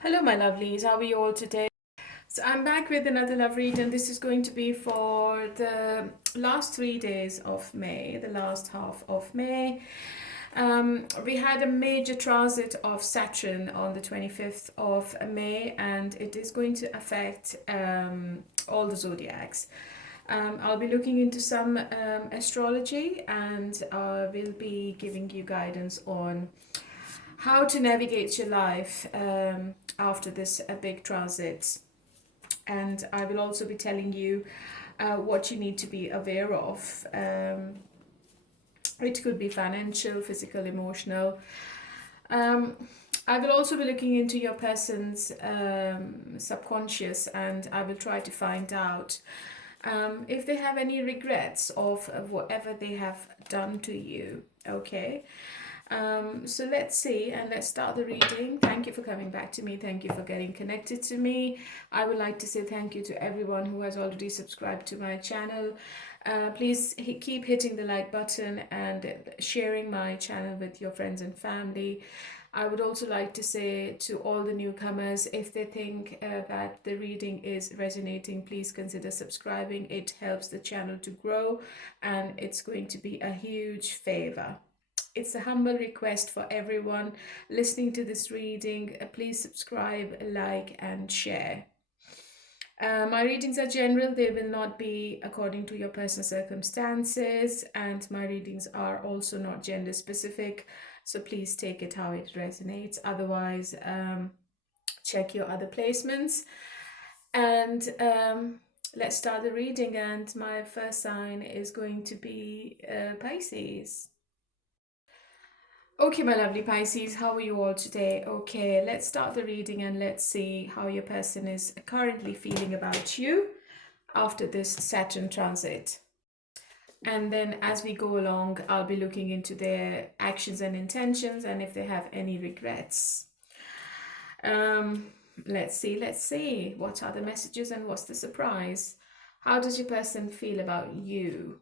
Hello, my lovelies. How are you all today? So, I'm back with another love read, and this is going to be for the last 3 days of May, the last half of May. We had a major transit of Saturn on the 25th of May, and it is going to affect all the zodiacs. I'll be looking into some astrology, and we'll be giving you guidance on how to navigate your life after this big transit. And I will also be telling you what you need to be aware of. It could be financial, physical, emotional. Um, I will also be looking into your person's subconscious, and I will try to find out if they have any regrets of whatever they have done to you. Okay. So let's see, and let's start the reading. Thank you for coming back to me. Thank you for getting connected to me. I would like to say thank you to everyone who has already subscribed to my channel. Please keep hitting the like button and sharing my channel with your friends and family. I would also like to say to all the newcomers, if they think that the reading is resonating, please consider subscribing. It helps the channel to grow, and it's going to be a huge favor. It's a humble request for everyone listening to this reading. Please subscribe, like, and share. My readings are general. They will not be according to your personal circumstances, and my readings are also not gender specific. So please take it how it resonates. Otherwise, check your other placements. And let's start the reading. And my first sign is going to be Pisces. Okay, my lovely Pisces, how are you all today? Okay, let's start the reading and let's see how your person is currently feeling about you after this Saturn transit. And then as we go along, I'll be looking into their actions and intentions and if they have any regrets. Let's see. What are the messages and what's the surprise? How does your person feel about you?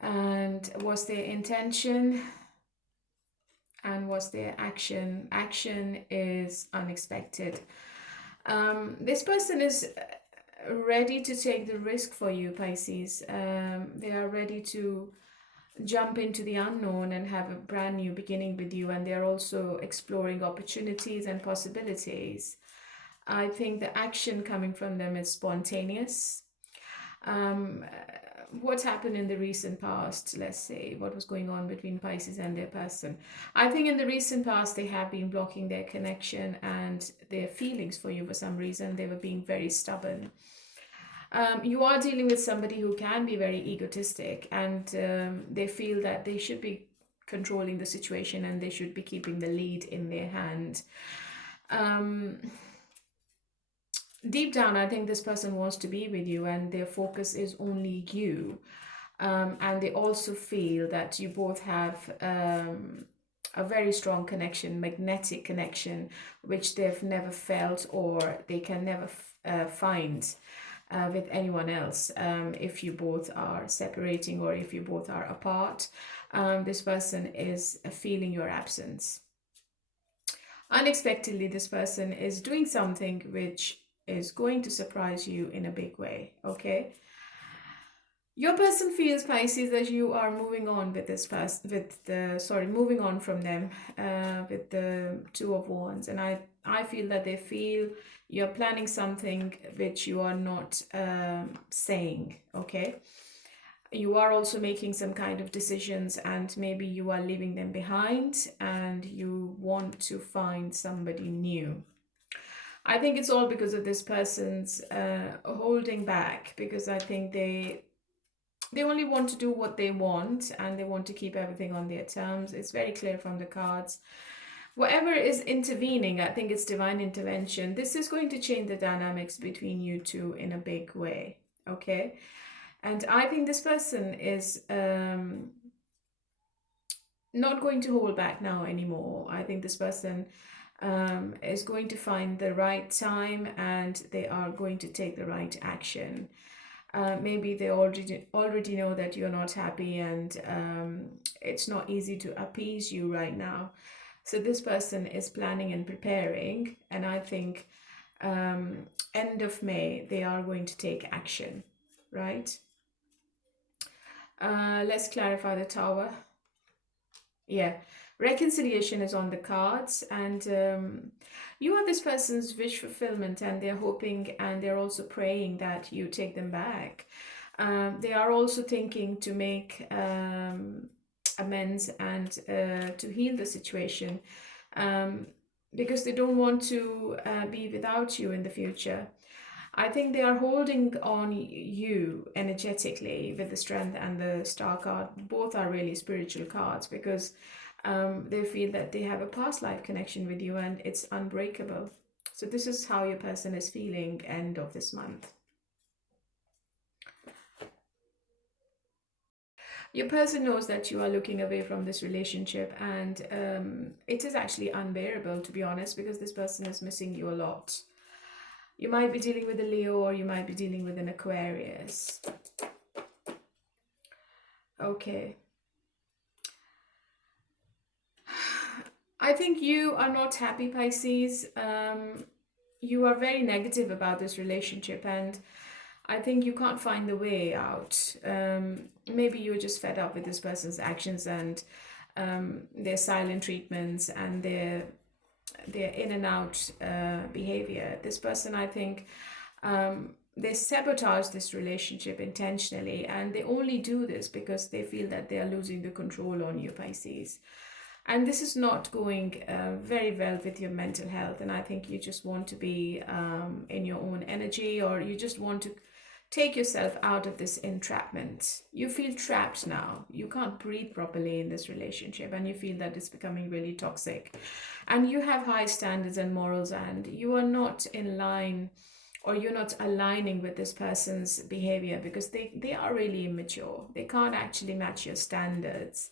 And what's their intention? And what's their action? Action is unexpected. This person is ready to take the risk for you, Pisces. They are ready to jump into the unknown and have a brand new beginning with you, and they're also exploring opportunities and possibilities. I think the action coming from them is spontaneous. What happened in the recent past, let's say, what was going on between Pisces and their person. I think in the recent past, they have been blocking their connection and their feelings for you for some reason. They were being very stubborn. You are dealing with somebody who can be very egotistic, and they feel that they should be controlling the situation and they should be keeping the lead in their hand. Deep down, I think this person wants to be with you and their focus is only you. And they also feel that you both have a very strong connection, magnetic connection, which they've never felt or they can never find with anyone else. If you both are separating or if you both are apart, this person is feeling your absence. Unexpectedly, this person is doing something which is going to surprise you in a big way, okay? Your person feels, Pisces, that you are moving on with this person, moving on from them with the Two of Wands. And I feel that they feel you're planning something which you are not saying, okay? You are also making some kind of decisions and maybe you are leaving them behind and you want to find somebody new. I think it's all because of this person's holding back, because I think they only want to do what they want and they want to keep everything on their terms. It's very clear from the cards. Whatever is intervening, I think it's divine intervention. This is going to change the dynamics between you two in a big way, okay? And I think this person is not going to hold back now anymore. I think this person is going to find the right time and they are going to take the right action. Maybe they already know that you're not happy and it's not easy to appease you right now. So this person is planning and preparing, and I think end of May they are going to take action, right? Let's clarify the Tower. Yeah, reconciliation is on the cards, and you are this person's wish fulfillment, and they're hoping and they're also praying that you take them back. They are also thinking to make amends and to heal the situation, because they don't want to be without you in the future. I think they are holding on you energetically with the Strength and the Star card. Both are really spiritual cards, because they feel that they have a past life connection with you and it's unbreakable. So this is how your person is feeling end of this month. Your person knows that you are looking away from this relationship, and it is actually unbearable, to be honest, because this person is missing you a lot. You might be dealing with a Leo, or you might be dealing with an Aquarius. Okay. I think you are not happy, Pisces. You are very negative about this relationship, and I think you can't find the way out. Maybe you're just fed up with this person's actions and their silent treatments and their in and out behavior. This person, I think, they sabotage this relationship intentionally, and they only do this because they feel that they are losing the control on you, Pisces. And this is not going very well with your mental health, and I think you just want to be in your own energy, or you just want to take yourself out of this entrapment. You feel trapped now. You can't breathe properly in this relationship, and you feel that it's becoming really toxic. And you have high standards and morals, and you are not in line, or you're not aligning with this person's behavior, because they are really immature. They can't actually match your standards.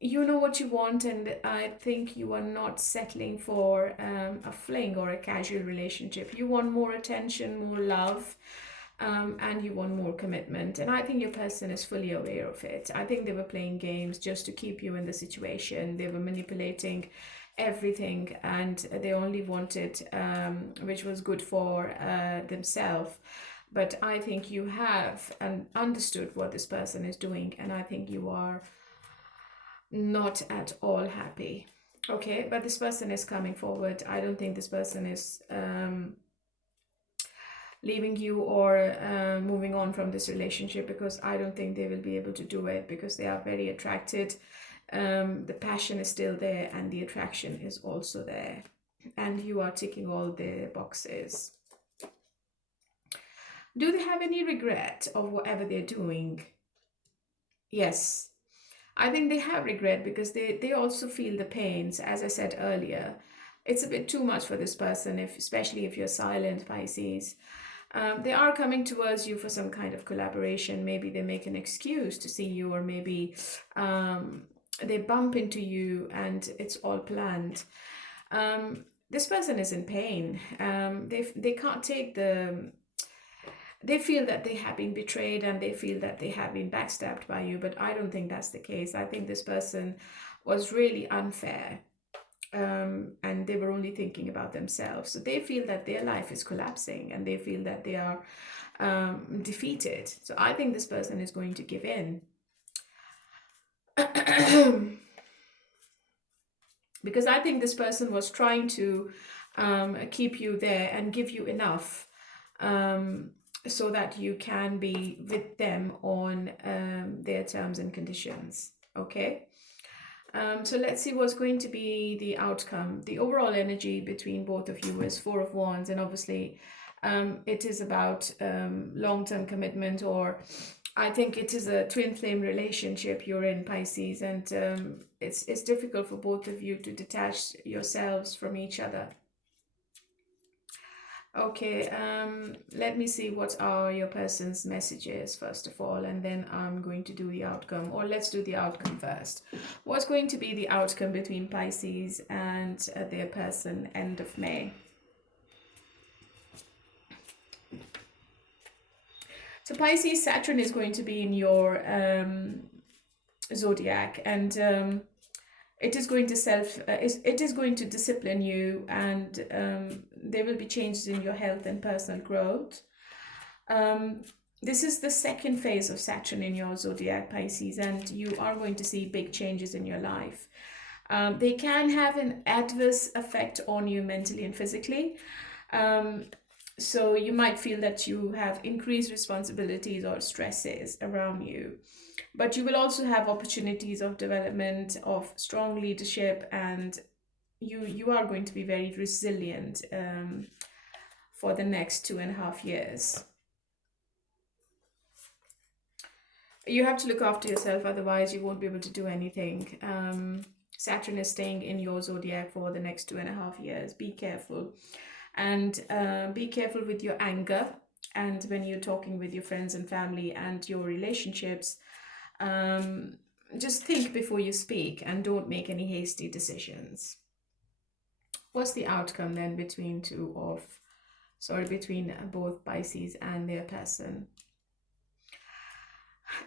You know what you want, and I think you are not settling for a fling or a casual relationship. You want more attention, more love, and you want more commitment. And I think your person is fully aware of it. I think they were playing games just to keep you in the situation. They were manipulating everything, and they only wanted which was good for themselves. But I think you have understood what this person is doing, and I think you are not at all happy. Okay, but this person is coming forward. I don't think this person is leaving you or moving on from this relationship, because I don't think they will be able to do it, because they are very attracted. The passion is still there, and the attraction is also there, and you are ticking all the boxes. Do they have any regret of whatever they're doing? Yes, I think they have regret, because they also feel the pains. As I said earlier, it's a bit too much for this person, especially if you're silent, Pisces. They are coming towards you for some kind of collaboration. Maybe they make an excuse to see you, or maybe they bump into you and it's all planned. This person is in pain. They can't take the... They feel that they have been betrayed, and they feel that they have been backstabbed by you, but I don't think that's the case. I think this person was really unfair, and they were only thinking about themselves. So they feel that their life is collapsing, and they feel that they are defeated. So I think this person is going to give in. Because I think this person was trying to keep you there and give you enough, so that you can be with them on their terms and conditions. Okay, so let's see what's going to be the outcome. The overall energy between both of you is Four of Wands, and obviously it is about long-term commitment, or I think it is a twin flame relationship you're in, Pisces, and it's difficult for both of you to detach yourselves from each other. Okay, let me see what are your person's messages first of all, and then I'm going to do the outcome. Or let's do the outcome first. What's going to be the outcome between Pisces and their person end of May? So Pisces, Saturn is going to be in your zodiac, and It is going to it is going to discipline you, and there will be changes in your health and personal growth. Um, this is the second phase of Saturn in your zodiac, Pisces, and you are going to see big changes in your life. They can have an adverse effect on you mentally and physically. Um, so you might feel that you have increased responsibilities or stresses around you. But you will also have opportunities of development, of strong leadership, and you are going to be very resilient for the next 2.5 years. You have to look after yourself, otherwise you won't be able to do anything. Saturn is staying in your zodiac for the next 2.5 years. Be careful. And be careful with your anger. And when you're talking with your friends and family and your relationships, just think before you speak and don't make any hasty decisions. What's the outcome then between between both Pisces and their person?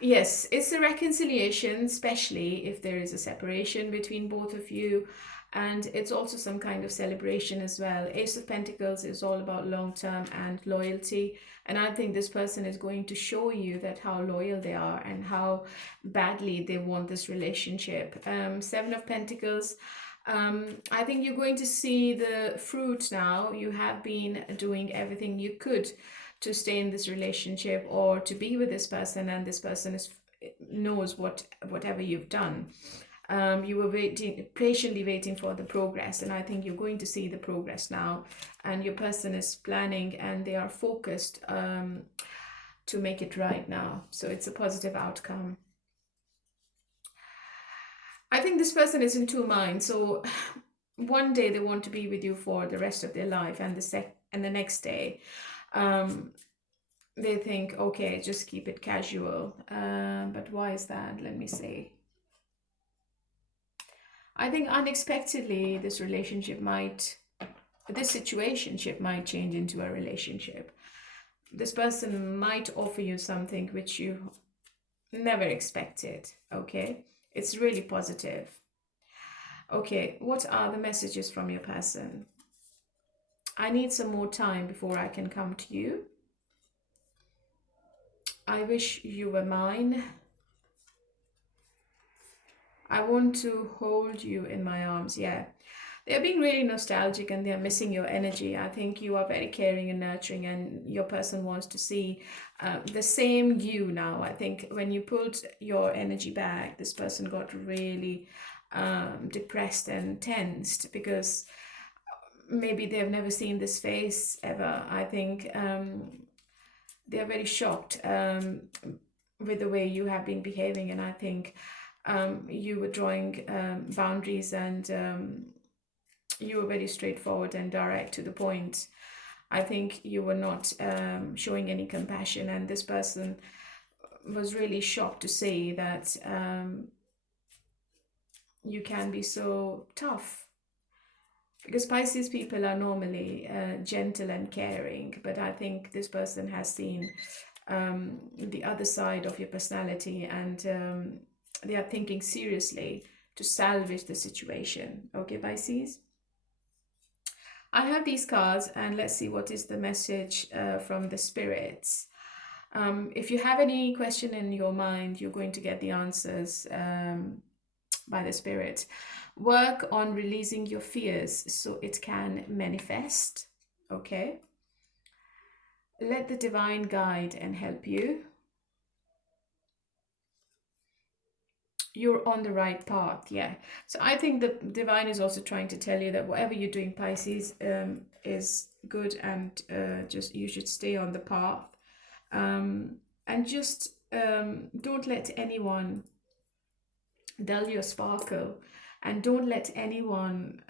Yes, it's a reconciliation, especially if there is a separation between both of you. And it's also some kind of celebration as well. Ace of Pentacles is all about long term and loyalty. And I think this person is going to show you that how loyal they are and how badly they want this relationship. Seven of Pentacles. I think you're going to see the fruit now. You have been doing everything you could to stay in this relationship or to be with this person, and this person knows whatever you've done. You were patiently waiting for the progress, and I think you're going to see the progress now, and your person is planning and they are focused to make it right now. So it's a positive outcome. I think this person is in two minds. So one day they want to be with you for the rest of their life, and the next day they think, okay, just keep it casual. But why is that? Let me see. I think unexpectedly this situationship might change into a relationship. This person might offer you something which you never expected. Okay, it's really positive. Okay, what are the messages from your person? I need some more time before I can come to you. I wish you were mine. I want to hold you in my arms. Yeah, they're being really nostalgic and they're missing your energy. I think you are very caring and nurturing, and your person wants to see the same you now. I think when you pulled your energy back, this person got really depressed and tensed because maybe they've never seen this face ever. I think they're very shocked with the way you have been behaving, and I think you were drawing boundaries, and you were very straightforward and direct to the point. I think you were not showing any compassion, and this person was really shocked to see that you can be so tough. Because Pisces people are normally gentle and caring, but I think this person has seen the other side of your personality, and they are thinking seriously to salvage the situation. Okay, Pisces? I have these cards, and let's see what is the message from the spirits. If you have any question in your mind, you're going to get the answers by the spirit. Work on releasing your fears so it can manifest. Okay? Let the divine guide and help you. You're on the right path. Yeah, so I think the divine is also trying to tell you that whatever you're doing, Pisces, is good, and just you should stay on the path, and just don't let anyone dull your sparkle, and don't let anyone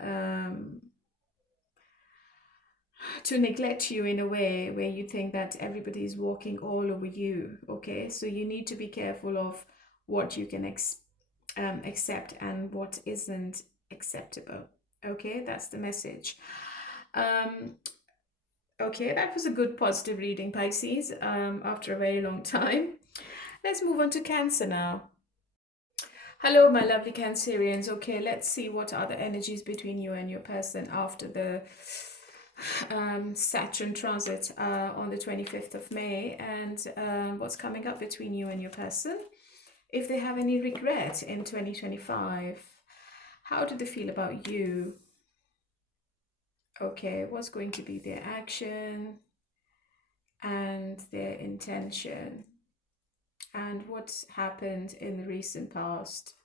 to neglect you in a way where you think that everybody is walking all over you. Okay, so you need to be careful of what you can accept and what isn't acceptable. Okay, that's the message. Okay, that was a good positive reading, Pisces, after a very long time. Let's move on to Cancer now. Hello, my lovely Cancerians. Okay, let's see what are the energies between you and your person after the Saturn transit on the 25th of May, and what's coming up between you and your person. If they have any regret in 2025, how do they feel about you? Okay, what's going to be their action and their intention? And what's happened in the recent past?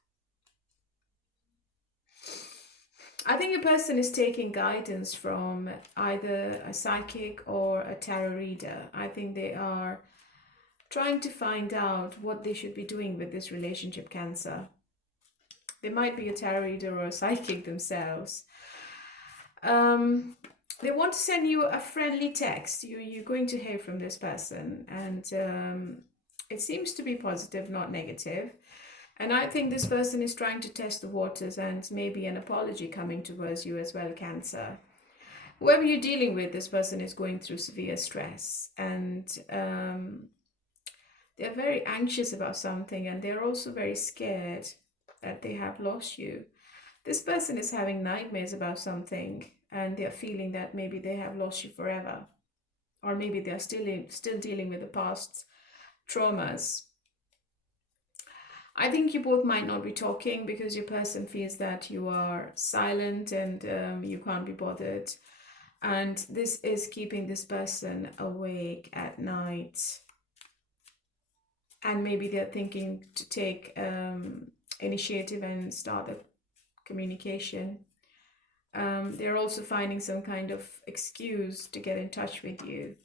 I think a person is taking guidance from either a psychic or a tarot reader. I think they are trying to find out what they should be doing with this relationship, Cancer. They might be a tarot reader or a psychic themselves. They want to send you a friendly text. You're going to hear from this person, and it seems to be positive, not negative. And I think this person is trying to test the waters, and maybe an apology coming towards you as well, Cancer. Whoever you're dealing with, this person is going through severe stress, and they're very anxious about something, and they're also very scared that they have lost you. This person is having nightmares about something, and they're feeling that maybe they have lost you forever, or maybe they're still dealing with the past traumas. I think you both might not be talking because your person feels that you are silent and you can't be bothered. And this is keeping this person awake at night. And maybe they're thinking to take initiative and start the communication. They're also finding some kind of excuse to get in touch with you.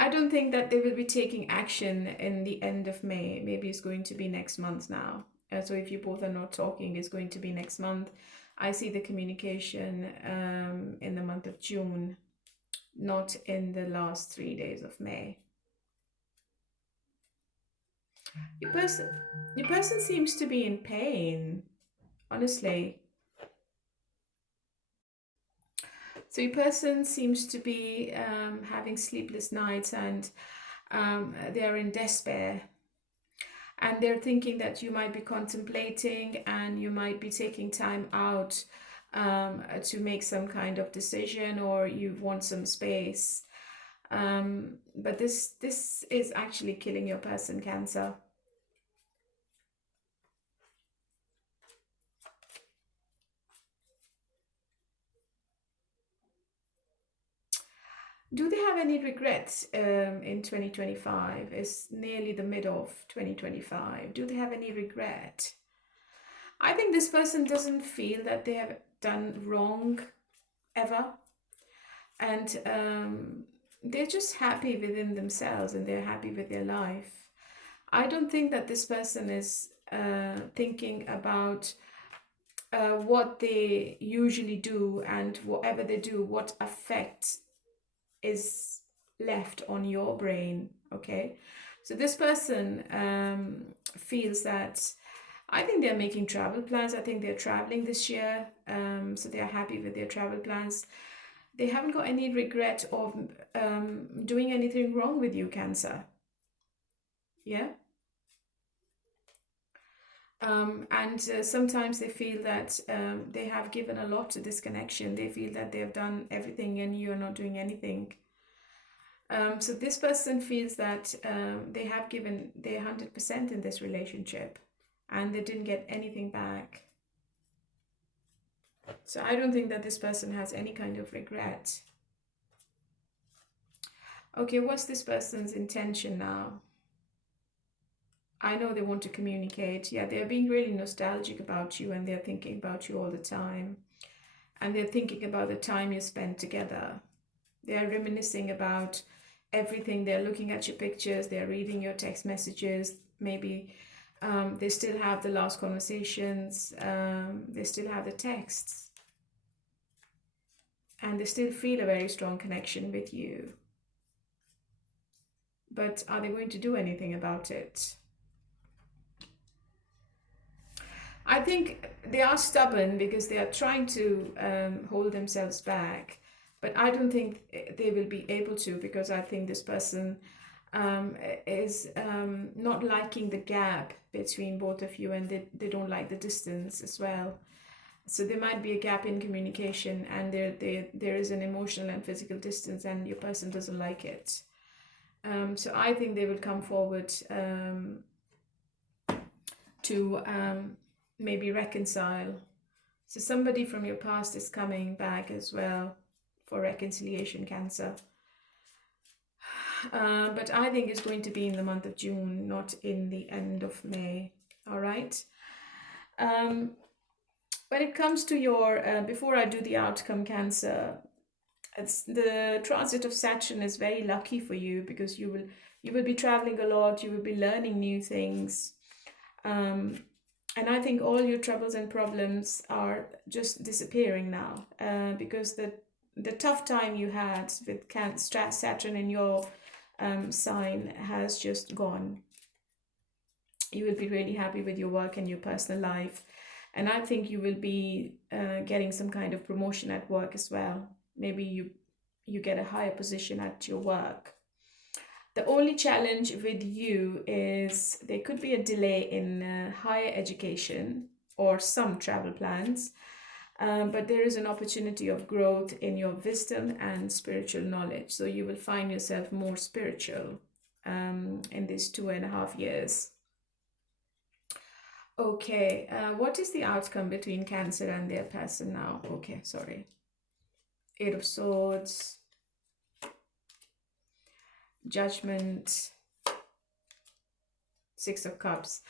I don't think that they will be taking action in the end of May. Maybe it's going to be next month now. So if you both are not talking, it's going to be next month. I see the communication in the month of June, not in the last 3 days of May. Your person seems to be in pain, honestly. So your person seems to be having sleepless nights, and they're in despair. And they're thinking that you might be contemplating and you might be taking time out to make some kind of decision, or you want some space. But this is actually killing your person, Cancer. Do they have any regrets in 2025? It's nearly the mid of 2025. Do they have any regret? I think this person doesn't feel that they have done wrong ever. And they're just happy within themselves, and they're happy with their life. I don't think that this person is thinking about what they usually do, and whatever they do, what effect is left on your brain. Okay, so this person feels that, I think they're making travel plans. I think they're traveling this year, so they're happy with their travel plans. They haven't got any regret of doing anything wrong with you, Cancer. Yeah. And sometimes they feel that they have given a lot to this connection. They feel that they have done everything and you're not doing anything. So this person feels that they have given their 100% in this relationship, and they didn't get anything back. So I don't think that this person has any kind of regret. Okay, what's this person's intention now? I know they want to communicate. Yeah, they're being really nostalgic about you, and they're thinking about you all the time. And they're thinking about the time you spent together. They're reminiscing about everything. They're looking at your pictures. They're reading your text messages. Maybe they still have the last conversations. They still have the texts. And they still feel a very strong connection with you. But are they going to do anything about it? I think they are stubborn because they are trying to hold themselves back. But I don't think they will be able to, because I think this person is not liking the gap between both of you, and they don't like the distance as well. So there might be a gap in communication, and there is an emotional and physical distance, and your person doesn't like it. So I think they will come forward to maybe reconcile. So somebody from your past is coming back as well for reconciliation, Cancer. But I think it's going to be in the month of June, not in the end of May. All right. When it comes to your, before I do the outcome, Cancer, the transit of Saturn is very lucky for you, because you will be traveling a lot, you will be learning new things. And I think all your troubles and problems are just disappearing now, because the tough time you had with Saturn in your sign has just gone. You will be really happy with your work and your personal life. And I think you will be getting some kind of promotion at work as well. Maybe you get a higher position at your work. The only challenge with you is there could be a delay in higher education or some travel plans, but there is an opportunity of growth in your wisdom and spiritual knowledge. So you will find yourself more spiritual in these 2.5 years. Okay, what is the outcome between Cancer and their person now? Okay, sorry. 8 of Swords. Judgment, 6 of Cups.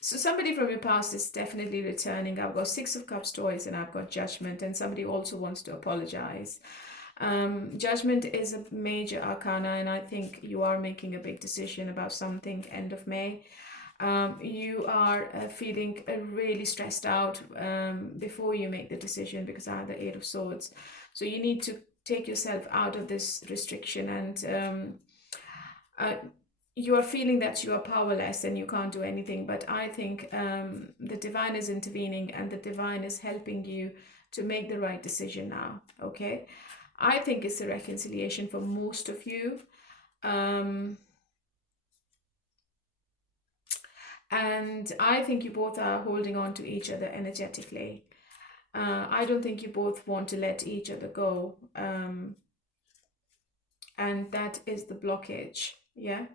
So somebody from your past is definitely returning. I've got 6 of Cups twice, and I've got Judgment, and somebody also wants to apologize. Judgment is a major arcana, and I think you are making a big decision about something end of May. You are feeling really stressed out before you make the decision, because I have the 8 of Swords. So you need to take yourself out of this restriction, and you are feeling that you are powerless and you can't do anything. But I think the divine is intervening, and the divine is helping you to make the right decision now. Okay, I think it's a reconciliation for most of you. And I think you both are holding on to each other energetically. I don't think you both want to let each other go. And that is the blockage, yeah?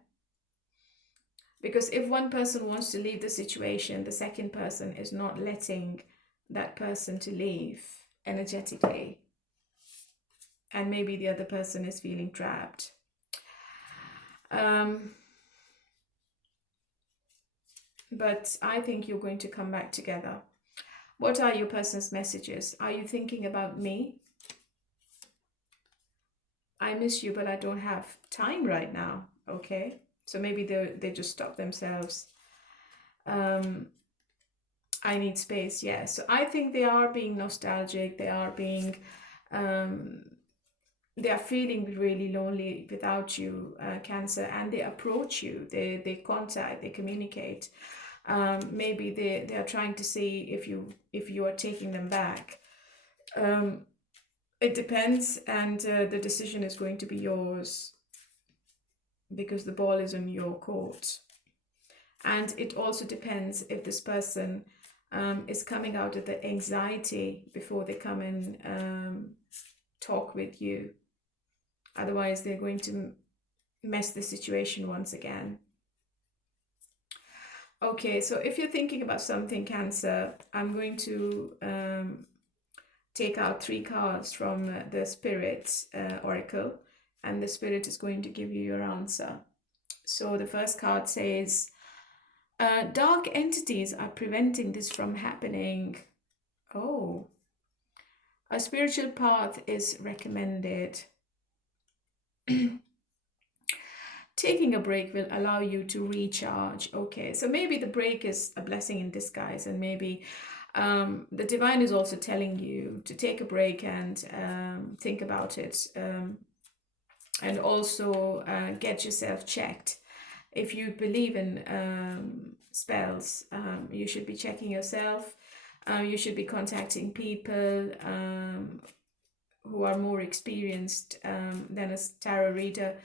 Because if one person wants to leave the situation, the second person is not letting that person to leave energetically. And maybe the other person is feeling trapped. But I think you're going to come back together. What are your person's messages? Are you thinking about me? I miss you, but I don't have time right now. Okay, so maybe they just stop themselves. I need space. Yeah, so I think they are being nostalgic. They are being they are feeling really lonely without you, Cancer, and they approach you. They contact, they communicate. Maybe they are trying to see if you are taking them back. It depends, and the decision is going to be yours, because the ball is on your court. And it also depends if this person is coming out of the anxiety before they come and talk with you. Otherwise, they're going to mess the situation once again. Okay, so if you're thinking about something, Cancer, I'm going to take out 3 cards from the Spirit Oracle, and the Spirit is going to give you your answer. So the first card says, dark entities are preventing this from happening. Oh, a spiritual path is recommended. Taking a break will allow you to recharge. Okay, so maybe the break is a blessing in disguise, and maybe the divine is also telling you to take a break and think about it, and also get yourself checked. If you believe in spells, you should be checking yourself. You should be contacting people who are more experienced than a tarot reader.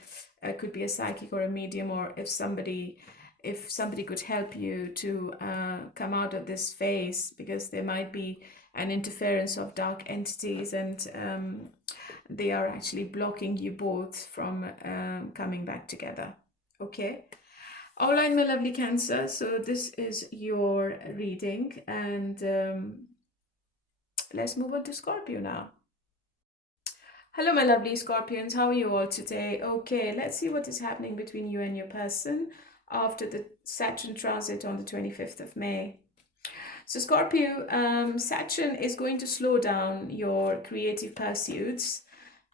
Could be a psychic or a medium, or if somebody could help you to come out of this phase, because there might be an interference of dark entities, and they are actually blocking you both from coming back together. Okay. All right, my lovely Cancer. So this is your reading, and let's move on to Scorpio now. Hello, my lovely Scorpions. How are you all today? Okay, let's see what is happening between you and your person after the Saturn transit on the 25th of May. So Scorpio, Saturn is going to slow down your creative pursuits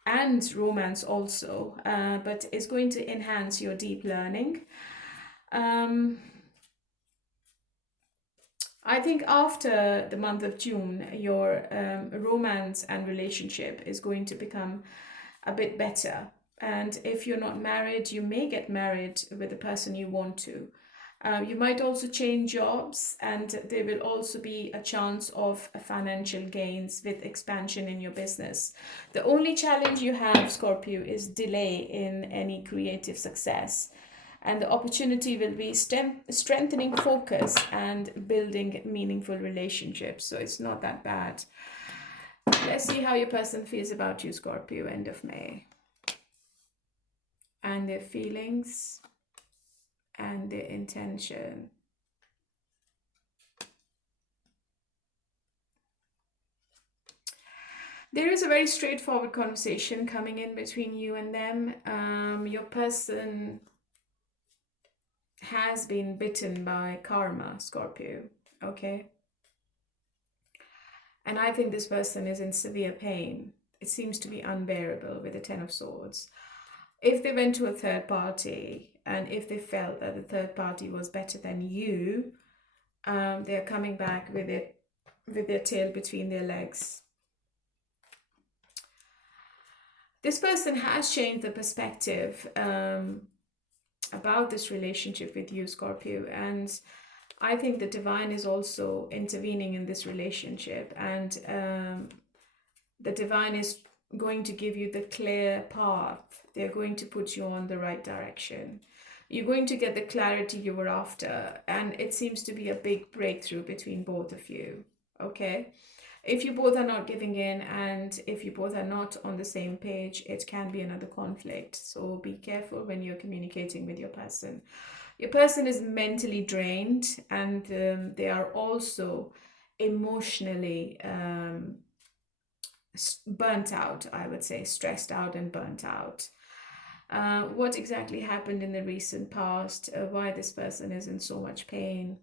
and romance also, but is going to enhance your deep learning. I think after the month of June, your romance and relationship is going to become a bit better. And if you're not married, you may get married with the person you want to. You might also change jobs, and there will also be a chance of financial gains with expansion in your business. The only challenge you have, Scorpio, is delay in any creative success. And the opportunity will be strengthening focus and building meaningful relationships. So it's not that bad. Let's see how your person feels about you, Scorpio, end of May. And their feelings and their intention. There is a very straightforward conversation coming in between you and them. Your person has been bitten by karma, Scorpio, okay? And I think this person is in severe pain. It seems to be unbearable with the Ten of Swords. If they went to a third party, and if they felt that the third party was better than you, they're coming back with their tail between their legs. This person has changed the perspective about this relationship with you, Scorpio, and I think the divine is also intervening in this relationship, and the divine is going to give you the clear path. They're going to put you on the right direction. You're going to get the clarity you were after, and it seems to be a big breakthrough between both of you, okay? If you both are not giving in, and if you both are not on the same page, it can be another conflict. So be careful when you're communicating with your person. Your person is mentally drained, and they are also emotionally burnt out, I would say, stressed out and burnt out. What exactly happened in the recent past, why this person is in so much pain.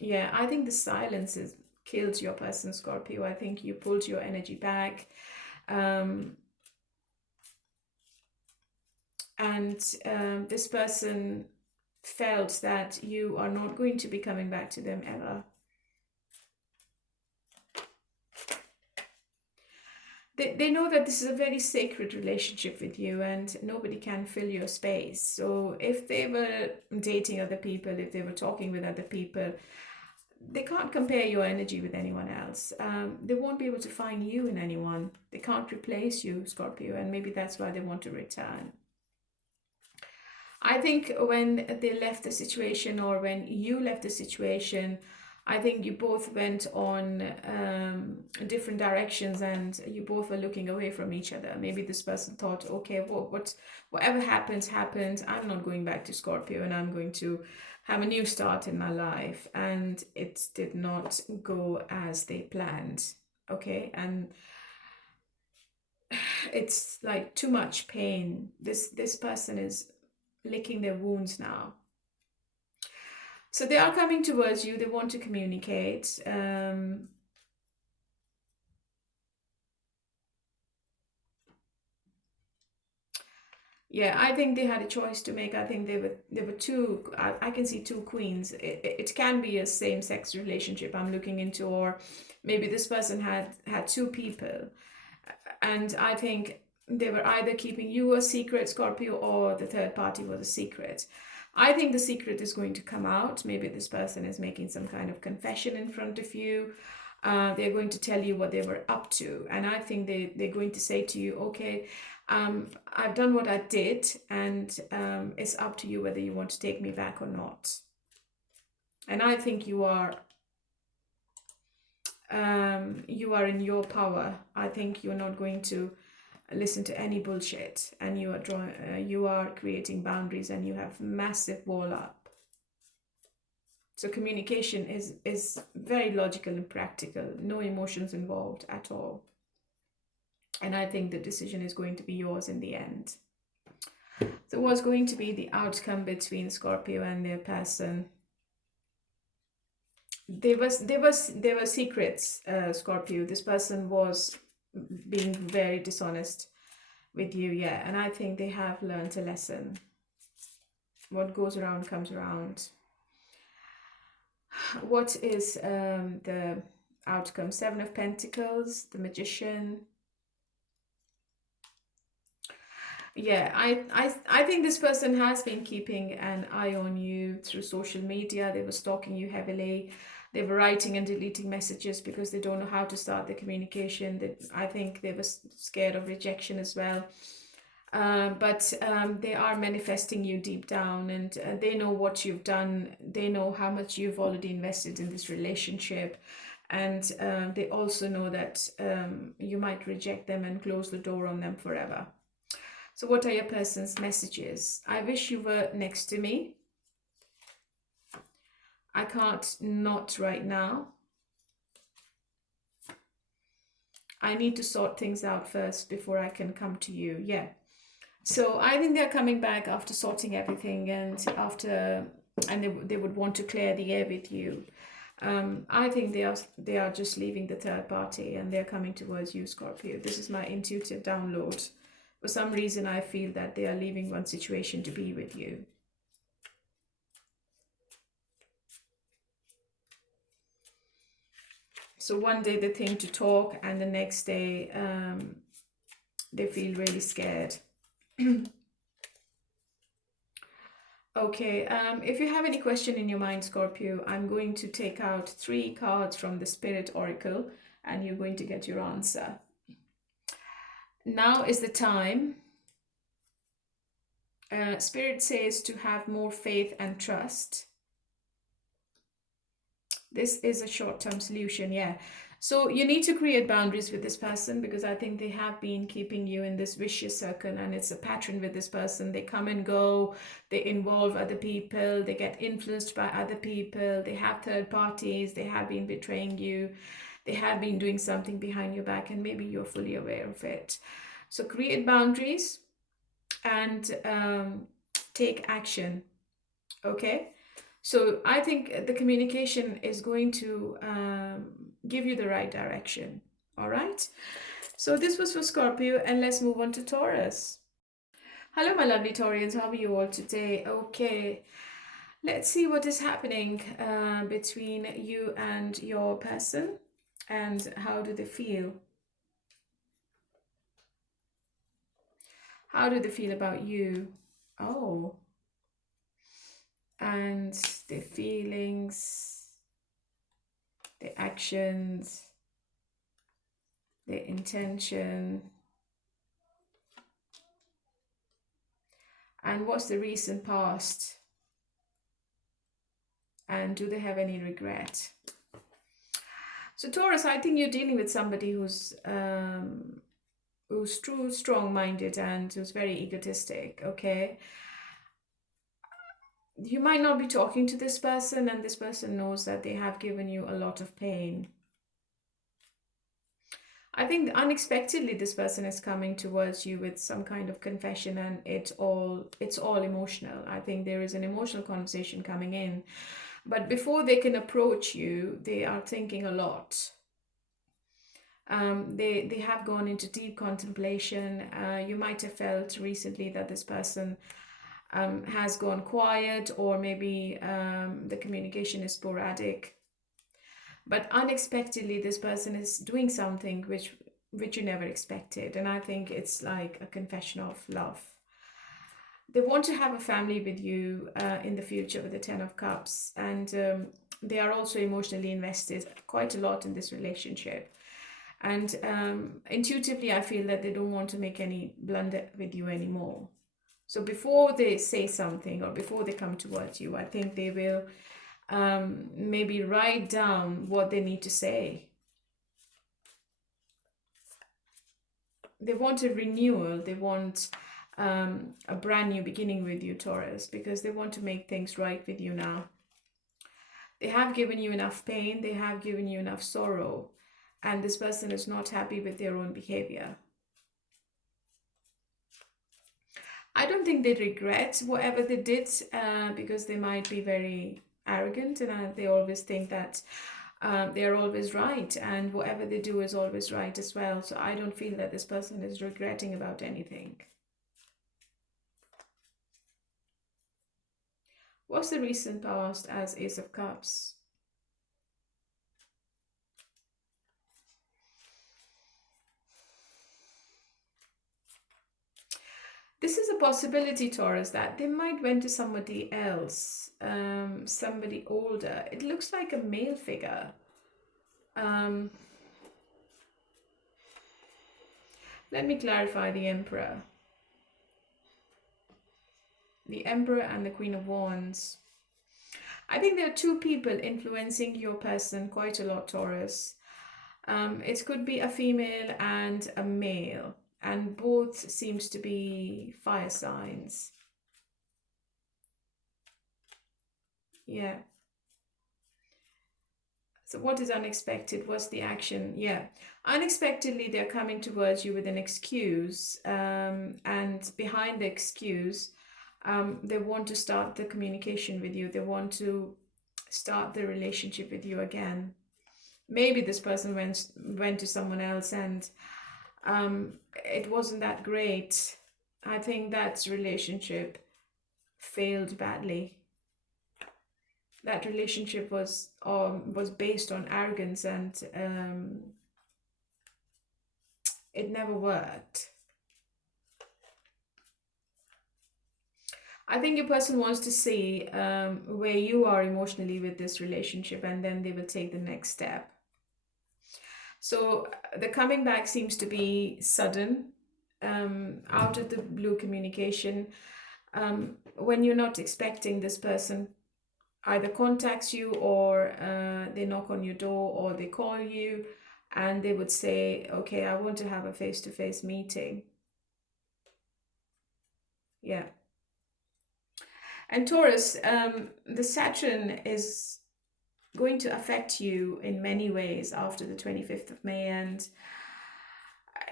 Yeah, I think the silence is killed your person, Scorpio. I think you pulled your energy back. This person felt that you are not going to be coming back to them ever. They know that this is a very sacred relationship with you, and nobody can fill your space. So if they were dating other people, if they were talking with other people, they can't compare your energy with anyone else. They won't be able to find you in anyone. They can't replace you, Scorpio, and maybe that's why they want to return. I think when they left the situation, or when you left the situation, I think you both went on different directions, and you both were looking away from each other. Maybe this person thought, okay, whatever happens, happens. I'm not going back to Scorpio, and I'm going to have a new start in my life. And it did not go as they planned, okay? And it's like too much pain. This person is licking their wounds now. So they are coming towards you. They want to communicate. Yeah, I think they had a choice to make. I think there were two. I can see two queens. It can be a same-sex relationship I'm looking into, or maybe this person had two people, and I think they were either keeping you a secret, Scorpio, or the third party was a secret. I think the secret is going to come out. Maybe this person is making some kind of confession in front of you. They're going to tell you what they were up to. And I think they're going to say to you, okay, I've done what I did, and it's up to you whether you want to take me back or not. And I think you are in your power. I think you're not going to listen to any bullshit, and you are creating boundaries, and you have massive wall up. So communication is very logical and practical, no emotions involved at all. And I think the decision is going to be yours in the end. So what's going to be the outcome between Scorpio and their person? There were secrets, Scorpio. This person was being very dishonest with you, yeah. And I think they have learned a lesson. What goes around comes around. What is the outcome? 7 of Pentacles, the Magician. Yeah, I think this person has been keeping an eye on you through social media. They were stalking you heavily. They were writing and deleting messages because they don't know how to start the communication. I think they were scared of rejection as well. But they are manifesting you deep down, and they know what you've done. They know how much you've already invested in this relationship. And they also know that you might reject them and close the door on them forever. So what are your person's messages? I wish you were next to me. I can't not right now. I need to sort things out first before I can come to you. Yeah. So I think they're coming back after sorting everything, and they would want to clear the air with you. I think they are just leaving the third party, and they're coming towards you, Scorpio. This is my intuitive download. For some reason, I feel that they are leaving one situation to be with you. So one day they think to talk, and the next day they feel really scared. Okay, if you have any question in your mind, Scorpio, I'm going to take out 3 cards from the Spirit Oracle, and you're going to get your answer. Now is the time. Spirit says to have more faith and trust. This is a short-term solution, yeah. So you need to create boundaries with this person, because I think they have been keeping you in this vicious circle, and it's a pattern with this person. They come and go, they involve other people, they get influenced by other people, they have third parties, they have been betraying you, they have been doing something behind your back, and maybe you're fully aware of it. So create boundaries and take action, okay? So I think the communication is going to give you the right direction, all right? So this was for Scorpio, and let's move on to Taurus. Hello, my lovely Taurians. How are you all today? Okay, let's see what is happening between you and your person, and how do they feel? How do they feel about you? Oh. And their feelings, their actions, their intention. And what's the recent past? And do they have any regret? So Taurus, I think you're dealing with somebody who's true, strong-minded, and who's very egotistic, okay? You might not be talking to this person, and this person knows that they have given you a lot of pain. I think unexpectedly this person is coming towards you with some kind of confession, and it's all emotional. I think there is an emotional conversation coming in, but before they can approach you, they are thinking a lot. They have gone into deep contemplation. You might have felt recently that this person has gone quiet, or maybe the communication is sporadic. But unexpectedly, this person is doing something which you never expected. And I think it's like a confession of love. They want to have a family with you in the future, with the 10 of Cups. And they are also emotionally invested quite a lot in this relationship. And intuitively, I feel that they don't want to make any blunder with you anymore. So before they say something or before they come towards you, I think they will maybe write down what they need to say. They want a renewal. They want a brand new beginning with you, Taurus, because they want to make things right with you now. They have given you enough pain. They have given you enough sorrow. And this person is not happy with their own behavior. I don't think they regret whatever they did because they might be very arrogant and they always think that they are always right and whatever they do is always right as well. So I don't feel that this person is regretting about anything. What's the recent past as Ace of Cups? This is a possibility, Taurus, that they might went to somebody else, somebody older. It looks like a male figure. Let me clarify the Emperor. The Emperor and the Queen of Wands. I think there are two people influencing your person quite a lot, Taurus. It could be a female and a male, and both seems to be fire signs. Yeah. So what is unexpected? What's the action? Yeah. Unexpectedly, they're coming towards you with an excuse. And behind the excuse, they want to start the communication with you. They want to start the relationship with you again. Maybe this person went to someone else and it wasn't that great. I think that relationship failed badly. That relationship was based on arrogance and it never worked. I think your person wants to see where you are emotionally with this relationship and then they will take the next step. So the coming back seems to be sudden, out of the blue communication. When you're not expecting, this person either contacts you or they knock on your door or they call you and they would say, okay, I want to have a face-to-face meeting. Yeah. And Taurus, the Saturn is going to affect you in many ways after the 25th of May, and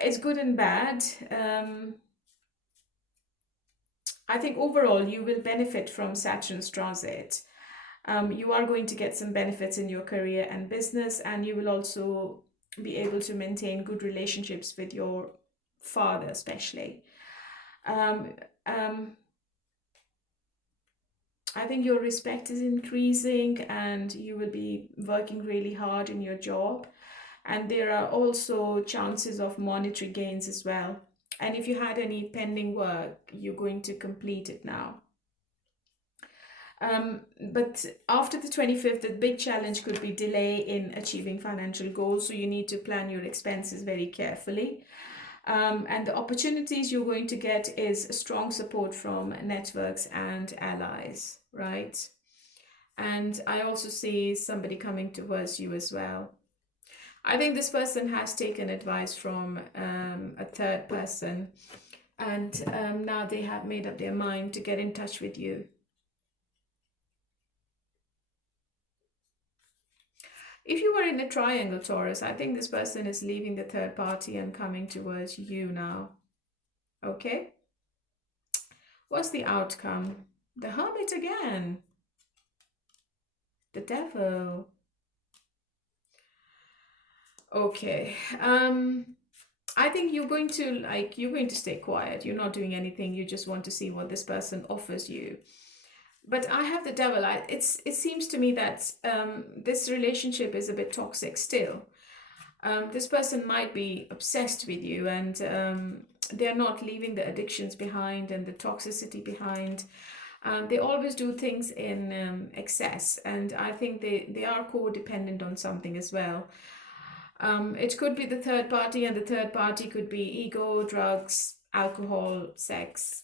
it's good and bad. I think overall you will benefit from Saturn's transit. You are going to get some benefits in your career and business, and you will also be able to maintain good relationships with your father, especially. I think your respect is increasing and you will be working really hard in your job. And there are also chances of monetary gains as well. And if you had any pending work, you're going to complete it now. But after the 25th, the big challenge could be delay in achieving financial goals. So you need to plan your expenses very carefully. And the opportunities you're going to get is strong support from networks and allies, right? And I also see somebody coming towards you as well. I think this person has taken advice from a third person, and now they have made up their mind to get in touch with you. If you were in a triangle, Taurus, I think this person is leaving the third party and coming towards you now. Okay? What's the outcome? The Hermit again. The Devil. Okay. I think you're going to stay quiet. You're not doing anything. You just want to see what this person offers you. But I have the Devil. It seems to me that this relationship is a bit toxic still. This person might be obsessed with you and they're not leaving the addictions behind and the toxicity behind. They always do things in excess, and I think they are codependent on something as well. It could be the third party, and the third party could be ego, drugs, alcohol, sex,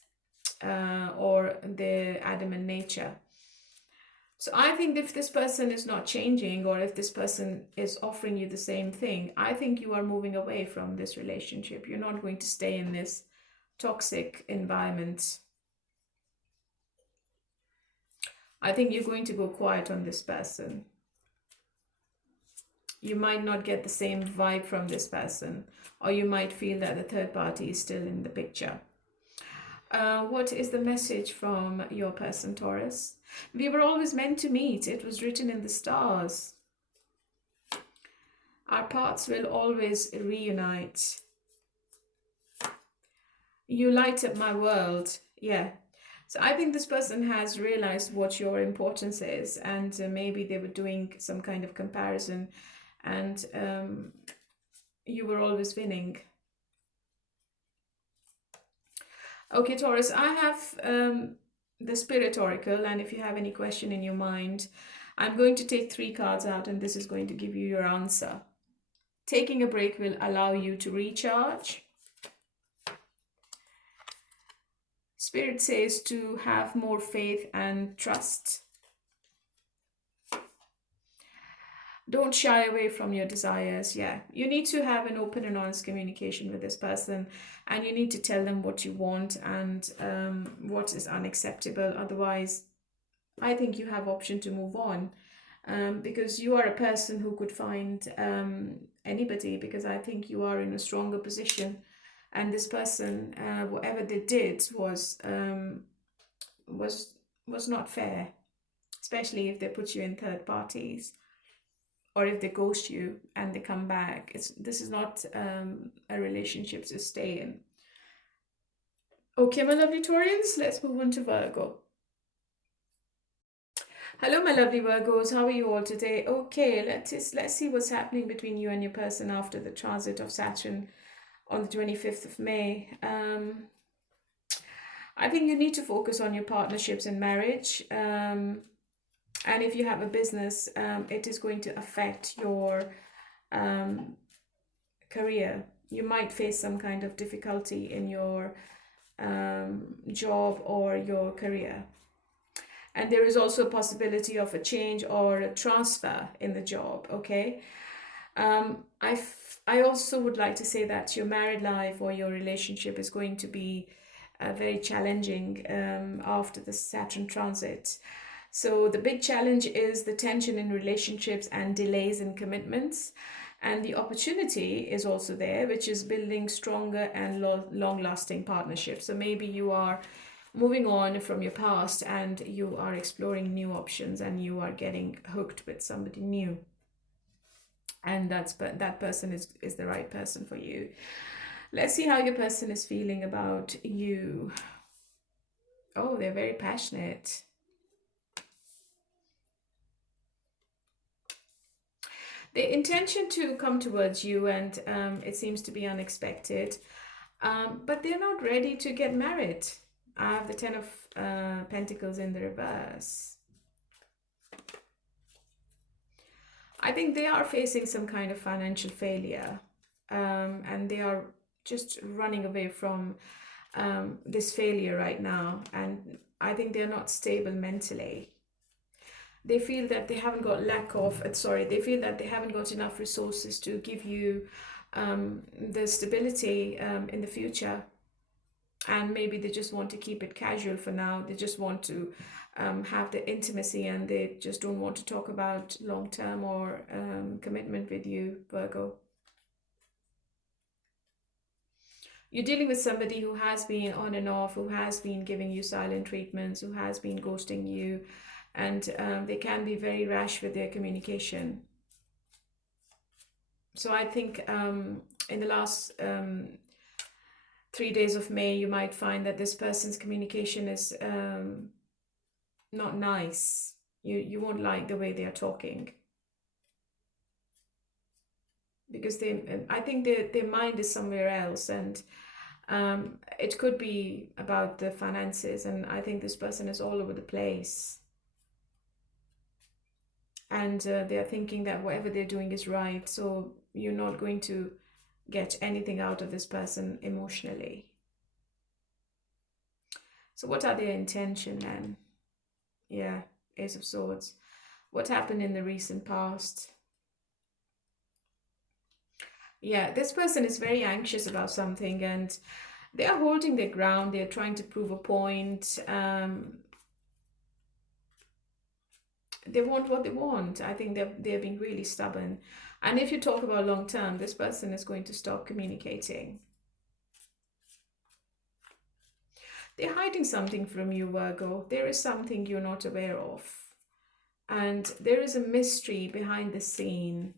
or their adamant nature. So I think if this person is not changing, or if this person is offering you the same thing, I think you are moving away from this relationship. You're not going to stay in this toxic environment. I think you're going to go quiet on this person. You might not get the same vibe from this person, or you might feel that the third party is still in the picture. What is the message from your person, Taurus? We were always meant to meet. It was written in the stars. Our paths will always reunite. You light up my world. Yeah. So I think this person has realized what your importance is, and maybe they were doing some kind of comparison, and you were always winning. Okay, Taurus, I have the Spirit Oracle, and if you have any question in your mind, I'm going to take 3 cards out, and this is going to give you your answer. Taking a break will allow you to recharge. Spirit says to have more faith and trust. Don't shy away from your desires. Yeah, you need to have an open and honest communication with this person, and you need to tell them what you want and what is unacceptable. Otherwise, I think you have option to move on, because you are a person who could find anybody, because I think you are in a stronger position, and this person, whatever they did was not fair, especially if they put you in third parties, or if they ghost you and they come back. This is not a relationship to stay in. Okay, my lovely Taurians, let's move on to Virgo. Hello, my lovely Virgos. How are you all today? Okay, let's see what's happening between you and your person after the transit of Saturn on the 25th of May. I think you need to focus on your partnerships and marriage. And if you have a business, it is going to affect your career. You might face some kind of difficulty in your job or your career. And there is also a possibility of a change or a transfer in the job, okay? I also would like to say that your married life or your relationship is going to be very challenging after the Saturn transit. So the big challenge is the tension in relationships and delays in commitments. And the opportunity is also there, which is building stronger and long-lasting partnerships. So maybe you are moving on from your past and you are exploring new options, and you are getting hooked with somebody new. And that person is the right person for you. Let's see how your person is feeling about you. Oh, they're very passionate. The intention to come towards you, and it seems to be unexpected, but they're not ready to get married. I have the 10 of Pentacles in the reverse. I think they are facing some kind of financial failure, and they are just running away from this failure right now, and I think they're not stable mentally. They feel that they haven't got they feel that they haven't got enough resources to give you the stability in the future. And maybe they just want to keep it casual for now. They just want to have the intimacy, and they just don't want to talk about long-term or commitment with you, Virgo. You're dealing with somebody who has been on and off, who has been giving you silent treatments, who has been ghosting you, and they can be very rash with their communication. So I think in the last 3 days of May, you might find that this person's communication is not nice. You won't like the way they are talking, because I think their mind is somewhere else, and It could be about the finances, and I think this person is all over the place. And they are thinking that whatever they're doing is right, so you're not going to get anything out of this person emotionally. So what are their intention then? Yeah, Ace of Swords. What happened in the recent past? Yeah, this person is very anxious about something, and they are holding their ground. They're trying to prove a point. They want what they want. I think they're being really stubborn. And if you talk about long term, this person is going to stop communicating. They're hiding something from you, Virgo. There is something you're not aware of. And there is a mystery behind the scene.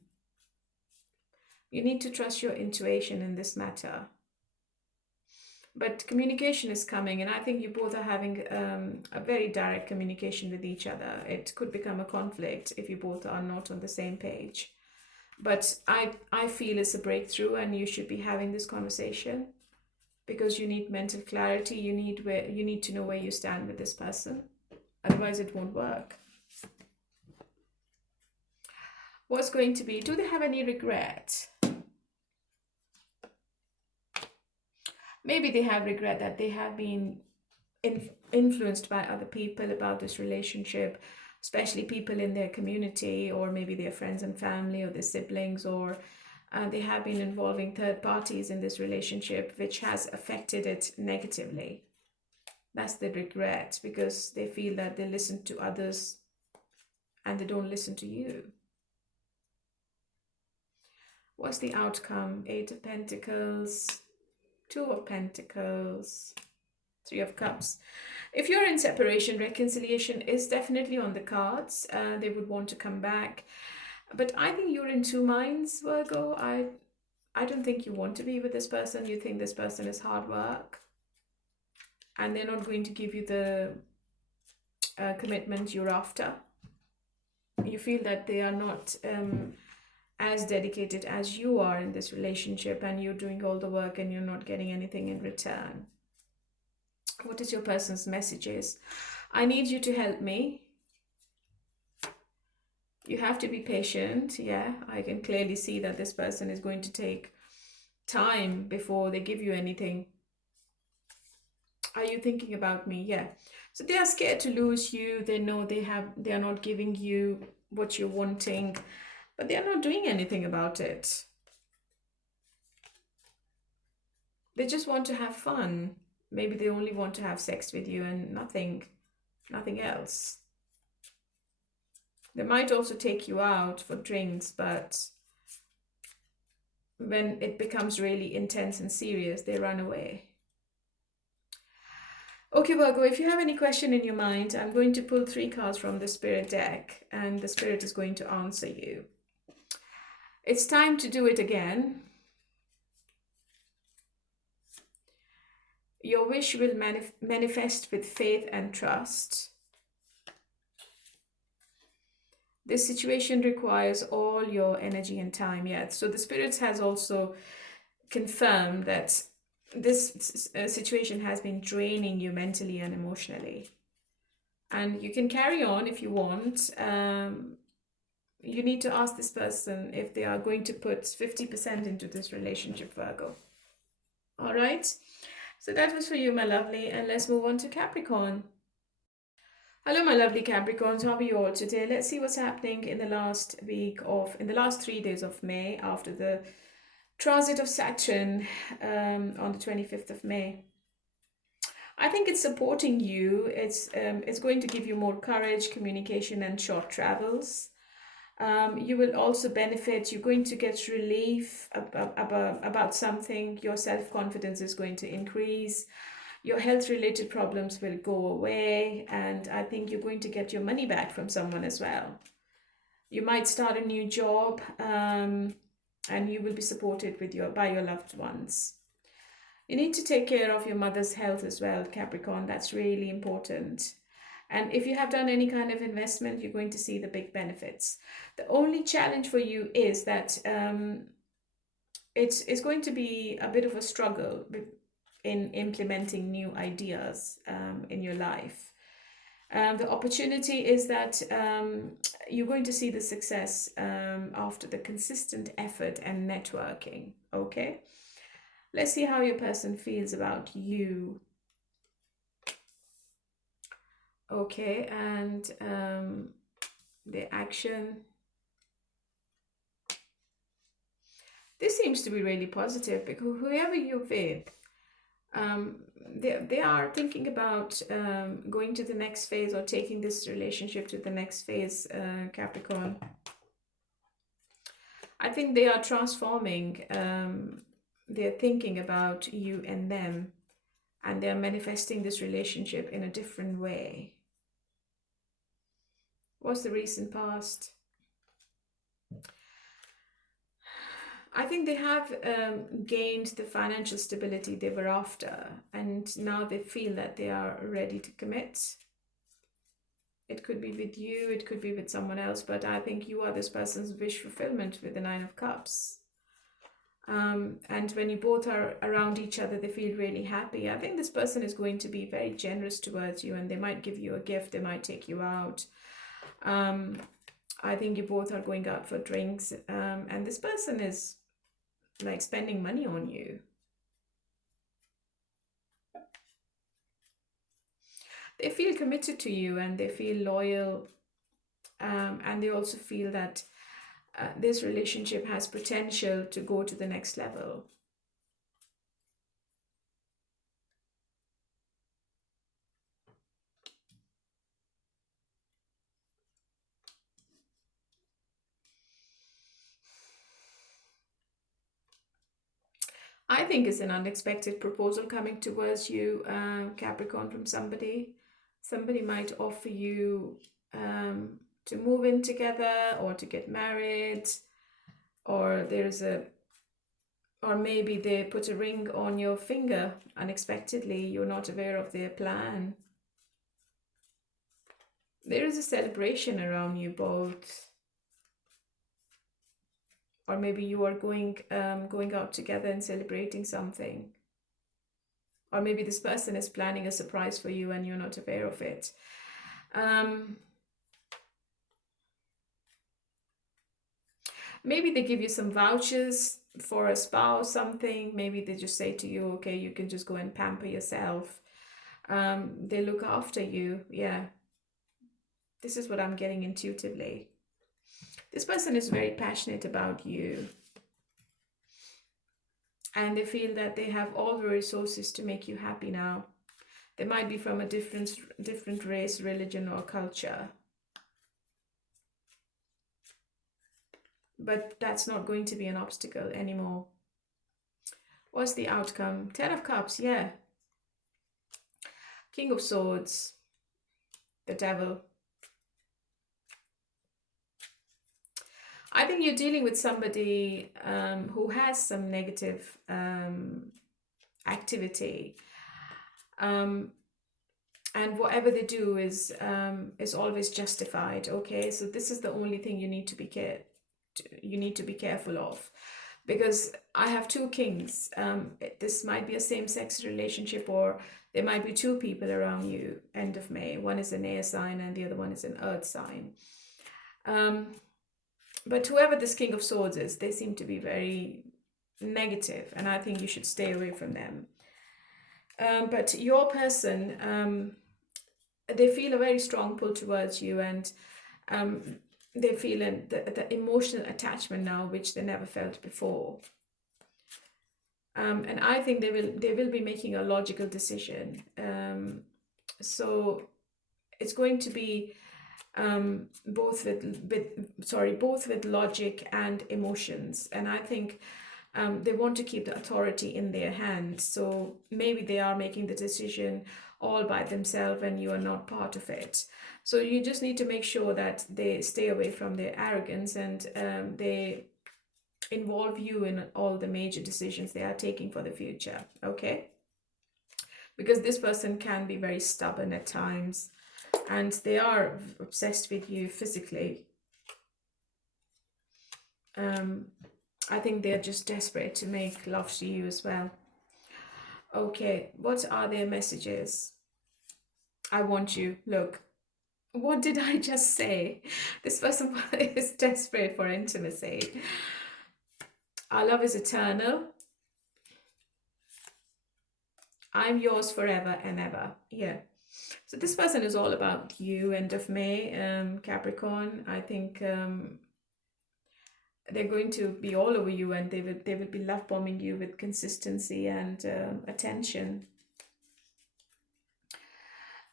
You need to trust your intuition in this matter. But communication is coming, and I think you both are having a very direct communication with each other. It could become a conflict if you both are not on the same page. But I feel it's a breakthrough, and you should be having this conversation because you need mental clarity. You need to know where you stand with this person. Otherwise, it won't work. What's going to be? Do they have any regret? Maybe they have regret that they have been influenced by other people about this relationship, especially people in their community, or maybe their friends and family, or their siblings, or they have been involving third parties in this relationship, which has affected it negatively. That's the regret, because they feel that they listen to others and they don't listen to you. What's the outcome? 8 of Pentacles, 2 of Pentacles, 3 of Cups. If you're in separation, reconciliation is definitely on the cards. They would want to come back. But I think you're in two minds, Virgo. I don't think you want to be with this person. You think this person is hard work. And they're not going to give you the commitment you're after. You feel that they are not as dedicated as you are in this relationship, and you're doing all the work and you're not getting anything in return. What is your person's messages? I need you to help me. You have to be patient. Yeah, I can clearly see that this person is going to take time before they give you anything. Are you thinking about me? Yeah. So they are scared to lose you. They know they are not giving you what you're wanting, but they are not doing anything about it. They just want to have fun. Maybe they only want to have sex with you and nothing else. They might also take you out for drinks, but when it becomes really intense and serious, they run away. Okay, Virgo, if you have any question in your mind, I'm going to pull 3 cards from the Spirit deck, and the Spirit is going to answer you. It's time to do it again. Your wish will manifest with faith and trust. This situation requires all your energy and time. Yeah, so the Spirit has also confirmed that this situation has been draining you mentally and emotionally. And you can carry on if you want. You need to ask this person if they are going to put 50% into this relationship, Virgo. All right? So that was for you, my lovely. And let's move on to Capricorn. Hello, my lovely Capricorns. How are you all today? Let's see what's happening in the last 3 days of May after the transit of Saturn on the 25th of May. I think it's supporting you. It's going to give you more courage, communication, and short travels. You will also benefit. You're going to get relief about something. Your self-confidence is going to increase. Your health-related problems will go away, and I think you're going to get your money back from someone as well. You might start a new job, and you will be supported by your loved ones. You need to take care of your mother's health as well, Capricorn. That's really important. And if you have done any kind of investment, you're going to see the big benefits. The only challenge for you is that it's going to be a bit of a struggle in implementing new ideas in your life. The opportunity is that you're going to see the success after the consistent effort and networking. Okay, let's see how your person feels about you. Okay, and the action. This seems to be really positive because whoever you're with, they are thinking about going to the next phase or taking this relationship to the next phase, Capricorn. I think they are transforming. They're thinking about you and them, and they're manifesting this relationship in a different way. What's the recent past? I think they have gained the financial stability they were after, and now they feel that they are ready to commit. It could be with you, it could be with someone else, but I think you are this person's wish fulfillment with the Nine of Cups. And when you both are around each other, they feel really happy. I think this person is going to be very generous towards you, and they might give you a gift, they might take you out. I think you both are going out for drinks, and this person is like spending money on you. They feel committed to you and they feel loyal, and they also feel that this relationship has potential to go to the next level. I think it's an unexpected proposal coming towards you, Capricorn, from somebody. Somebody might offer you to move in together or to get married, or or maybe they put a ring on your finger unexpectedly. You're not aware of their plan. There is a celebration around you both. Or maybe you are going out together and celebrating something. Or maybe this person is planning a surprise for you and you're not aware of it. Maybe they give you some vouchers for a spa or something. Maybe they just say to you, okay, you can just go and pamper yourself. They look after you. Yeah. This is what I'm getting intuitively. This person is very passionate about you. And they feel that they have all the resources to make you happy now. They might be from a different race, religion, or culture. But that's not going to be an obstacle anymore. What's the outcome? Ten of Cups, yeah. King of Swords, the Devil. I think you're dealing with somebody who has some negative activity, and whatever they do is always justified. Okay, so this is the only thing you need to be careful of, because I have two kings. This might be a same-sex relationship, or there might be two people around you. End of May. One is an air sign and the other one is an earth sign. But whoever this King of Swords is, they seem to be very negative, and I think you should stay away from them. But your person, they feel a very strong pull towards you, and they feel the emotional attachment now, which they never felt before. And I think they will be making a logical decision. So it's going to be both with logic and emotions, and I think they want to keep the authority in their hands. So maybe they are making the decision all by themselves and you are not part of it. So you just need to make sure that they stay away from their arrogance, and they involve you in all the major decisions they are taking for the future. Okay, because this person can be very stubborn at times, and they are obsessed with you physically. I think they're just desperate to make love to you as well. Okay, what are their messages? I want you. Look, what did I just say? This person is desperate for intimacy. Our love is eternal. I'm yours forever and ever. Yeah. So this person is all about you, end of May, Capricorn. I think they're going to be all over you, and they will be love bombing you with consistency and attention.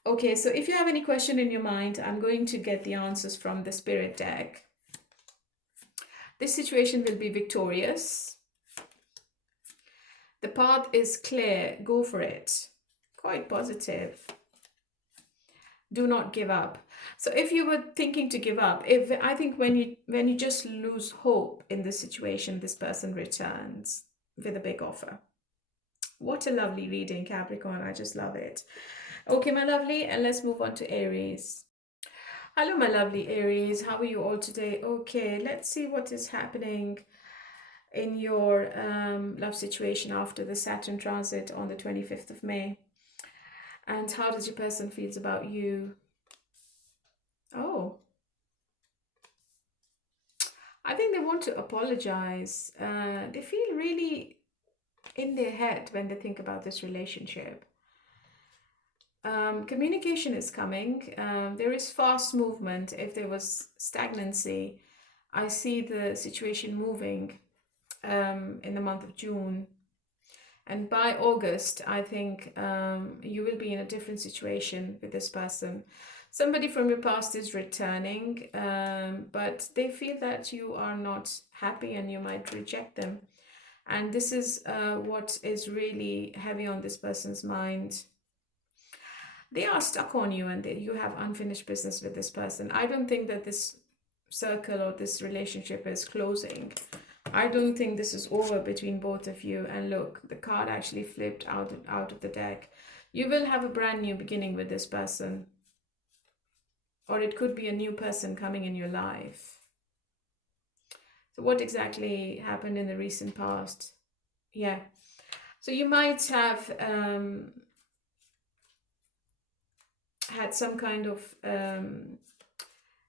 Okay, so if you have any question in your mind, I'm going to get the answers from the spirit deck. This situation will be victorious. The path is clear. Go for it. Quite positive. Do not give up. So if you were thinking to give up, I think when you just lose hope in this situation, this person returns with a big offer. What a lovely reading, Capricorn. I just love it. Okay, my lovely, and let's move on to Aries. Hello, my lovely Aries. How are you all today? Okay, let's see what is happening in your love situation after the Saturn transit on the 25th of May. And how does your person feels about you? Oh, I think they want to apologize. They feel really in their head when they think about this relationship. Communication is coming. There is fast movement. If there was stagnancy, I see the situation moving in the month of June. And by August, I think you will be in a different situation with this person. Somebody from your past is returning, but they feel that you are not happy and you might reject them. And this is what is really heavy on this person's mind. They are stuck on you, and you have unfinished business with this person. I don't think that this circle or this relationship is closing. I don't think this is over between both of you. And look, the card actually flipped out of the deck. You will have a brand new beginning with this person. Or it could be a new person coming in your life. So what exactly happened in the recent past? Yeah. So you might have had some kind of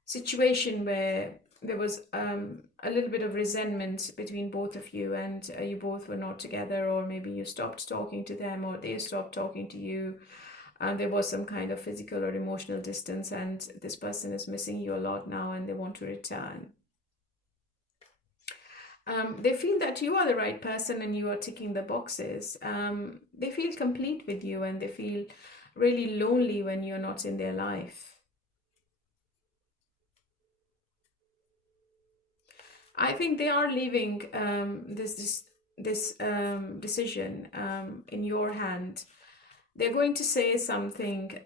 situation where there was a little bit of resentment between both of you, and you both were not together, or maybe you stopped talking to them, or they stopped talking to you, and there was some kind of physical or emotional distance, and this person is missing you a lot now and they want to return. They feel that you are the right person and you are ticking the boxes. They feel complete with you, and they feel really lonely when you're not in their life. I think they are leaving this decision in your hand. They're going to say something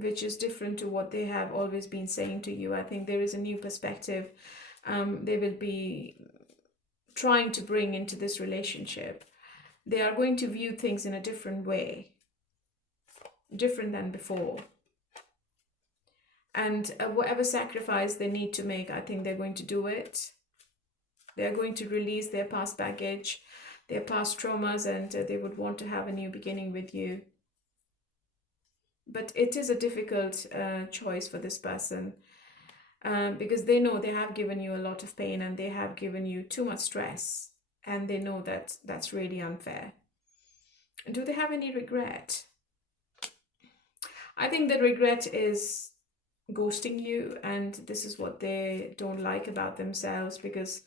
which is different to what they have always been saying to you. I think there is a new perspective they will be trying to bring into this relationship. They are going to view things in a different way, different than before. And whatever sacrifice they need to make, I think they're going to do it. They're going to release their past baggage, their past traumas, and they would want to have a new beginning with you. But it is a difficult choice for this person because they know they have given you a lot of pain and they have given you too much stress, and they know that that's really unfair. Do they have any regret? I think the regret is ghosting you, and this is what they don't like about themselves, because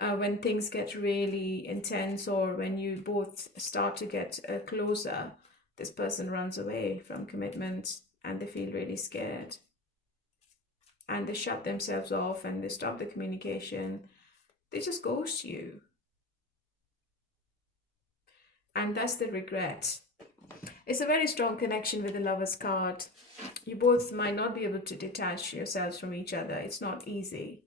when things get really intense, or when you both start to get closer, this person runs away from commitment and they feel really scared. And they shut themselves off and they stop the communication. They just ghost you. And that's the regret. It's a very strong connection with the Lover's card. You both might not be able to detach yourselves from each other. It's not easy.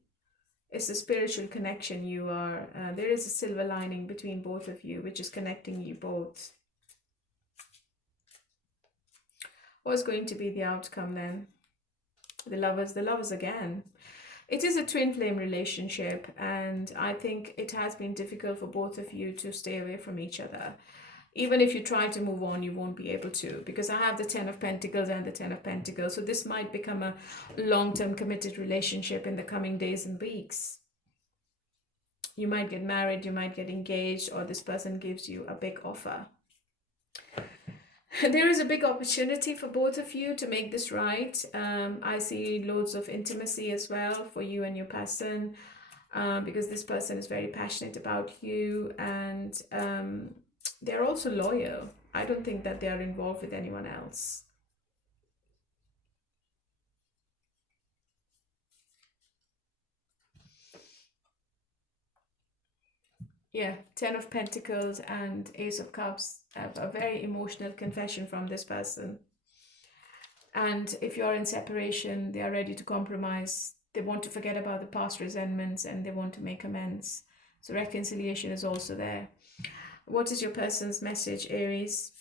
It's a spiritual connection. There is a silver lining between both of you, which is connecting you both. What's going to be the outcome then? The lovers again. It is a twin flame relationship, and I think it has been difficult for both of you to stay away from each other. Even if you try to move on, you won't be able to, because I have the 10 of Pentacles and the 10 of Pentacles. So this might become a long-term committed relationship in the coming days and weeks. You might get married, you might get engaged, or this person gives you a big offer. There is a big opportunity for both of you to make this right. I see loads of intimacy as well for you and your person, because this person is very passionate about you, and they're also loyal. I don't think that they are involved with anyone else. Yeah, 10 of Pentacles and Ace of Cups have a very emotional confession from this person. And if you're in separation, they are ready to compromise. They want to forget about the past resentments and they want to make amends. So reconciliation is also there. What is your person's message, Aries?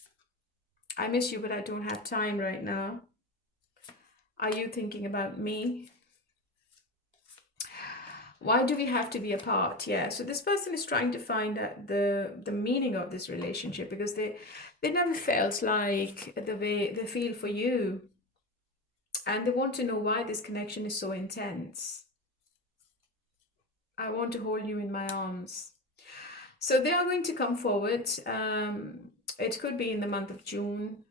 I miss you, but I don't have time right now. Are you thinking about me? Why do we have to be apart? Yeah, so this person is trying to find out the meaning of this relationship, because they never felt like the way they feel for you. And they want to know why this connection is so intense. I want to hold you in my arms. So they are going to come forward. It could be in the month of June.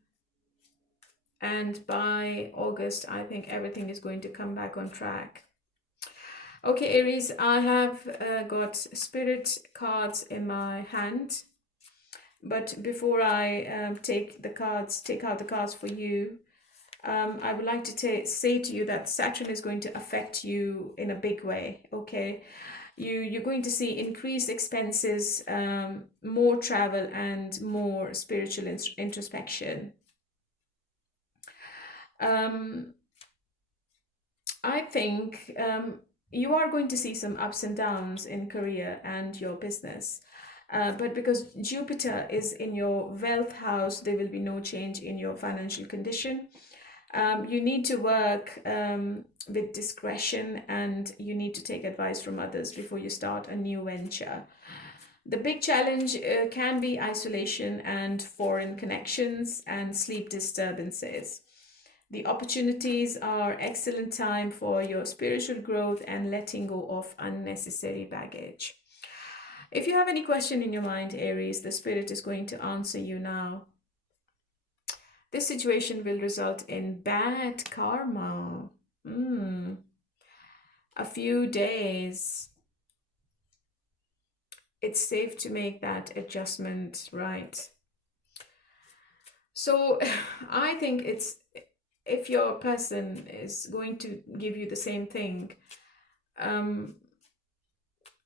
And by August, I think everything is going to come back on track. Okay, Aries, I have got spirit cards in my hand. But before I take out the cards for you, I would like to say to you that Saturn is going to affect you in a big way, okay? You're going to see increased expenses, more travel, and more spiritual introspection. I think you are going to see some ups and downs in career and your business. But because Jupiter is in your wealth house, there will be no change in your financial condition. You need to work with discretion, and you need to take advice from others before you start a new venture. The big challenge can be isolation and foreign connections and sleep disturbances. The opportunities are excellent time for your spiritual growth and letting go of unnecessary baggage. If you have any question in your mind, Aries, the spirit is going to answer you now. This situation will result in bad karma. A few days. It's safe to make that adjustment, right? So I think if your person is going to give you the same thing,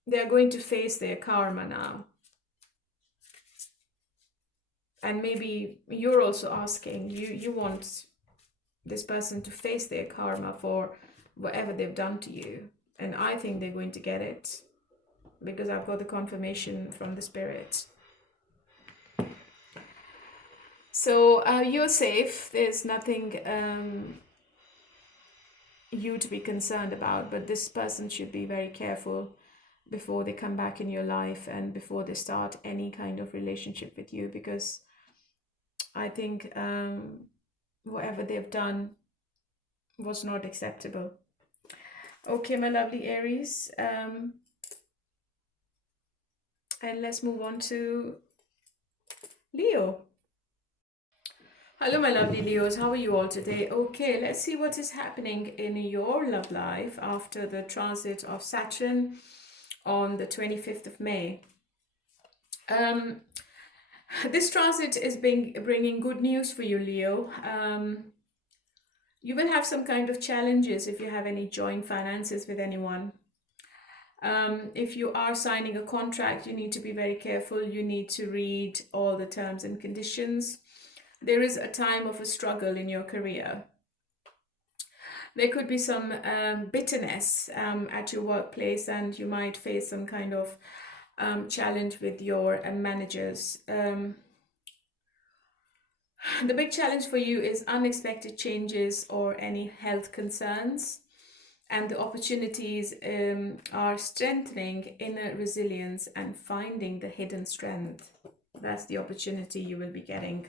they're going to face their karma now. And maybe you're also asking, you want this person to face their karma for whatever they've done to you. And I think they're going to get it, because I've got the confirmation from the spirit. So you're safe. There's nothing you to be concerned about, but this person should be very careful before they come back in your life and before they start any kind of relationship with you, because I think whatever they've done was not acceptable. Okay, my lovely Aries, and let's move on to Leo. Hello, my lovely Leos. How are you all today? Okay, let's see what is happening in your love life after the transit of Saturn on the 25th of May. This transit is bringing good news for you, Leo. You will have some kind of challenges if you have any joint finances with anyone. If you are signing a contract, you need to be very careful. You need to read all the terms and conditions. There is a time of a struggle in your career. There could be some bitterness at your workplace, and you might face some kind of challenge with your managers. The big challenge for you is unexpected changes or any health concerns, and the opportunities are strengthening inner resilience and finding the hidden strength. That's the opportunity you will be getting.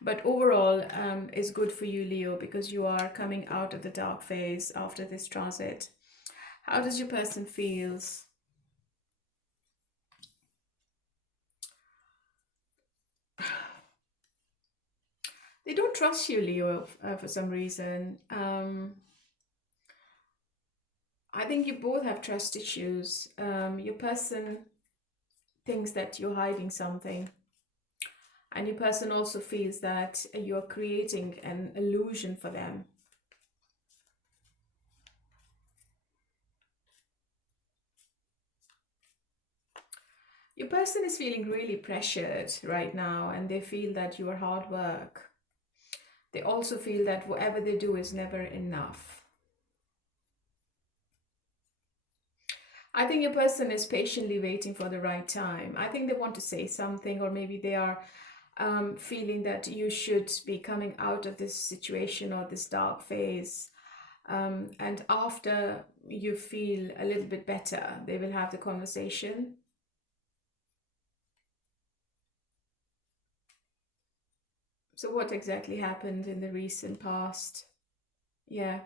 But overall, is good for you, Leo, because you are coming out of the dark phase after this transit. How does your person feels? They don't trust you, Leo, for some reason. I think you both have trust issues. Your person thinks that you're hiding something, and your person also feels that you're creating an illusion for them. Your person is feeling really pressured right now, and they feel that you are hard work. They also feel that whatever they do is never enough. I think your person is patiently waiting for the right time. I think they want to say something, or maybe they are feeling that you should be coming out of this situation or this dark phase. And after you feel a little bit better, they will have the conversation. So what exactly happened in the recent past? Yeah.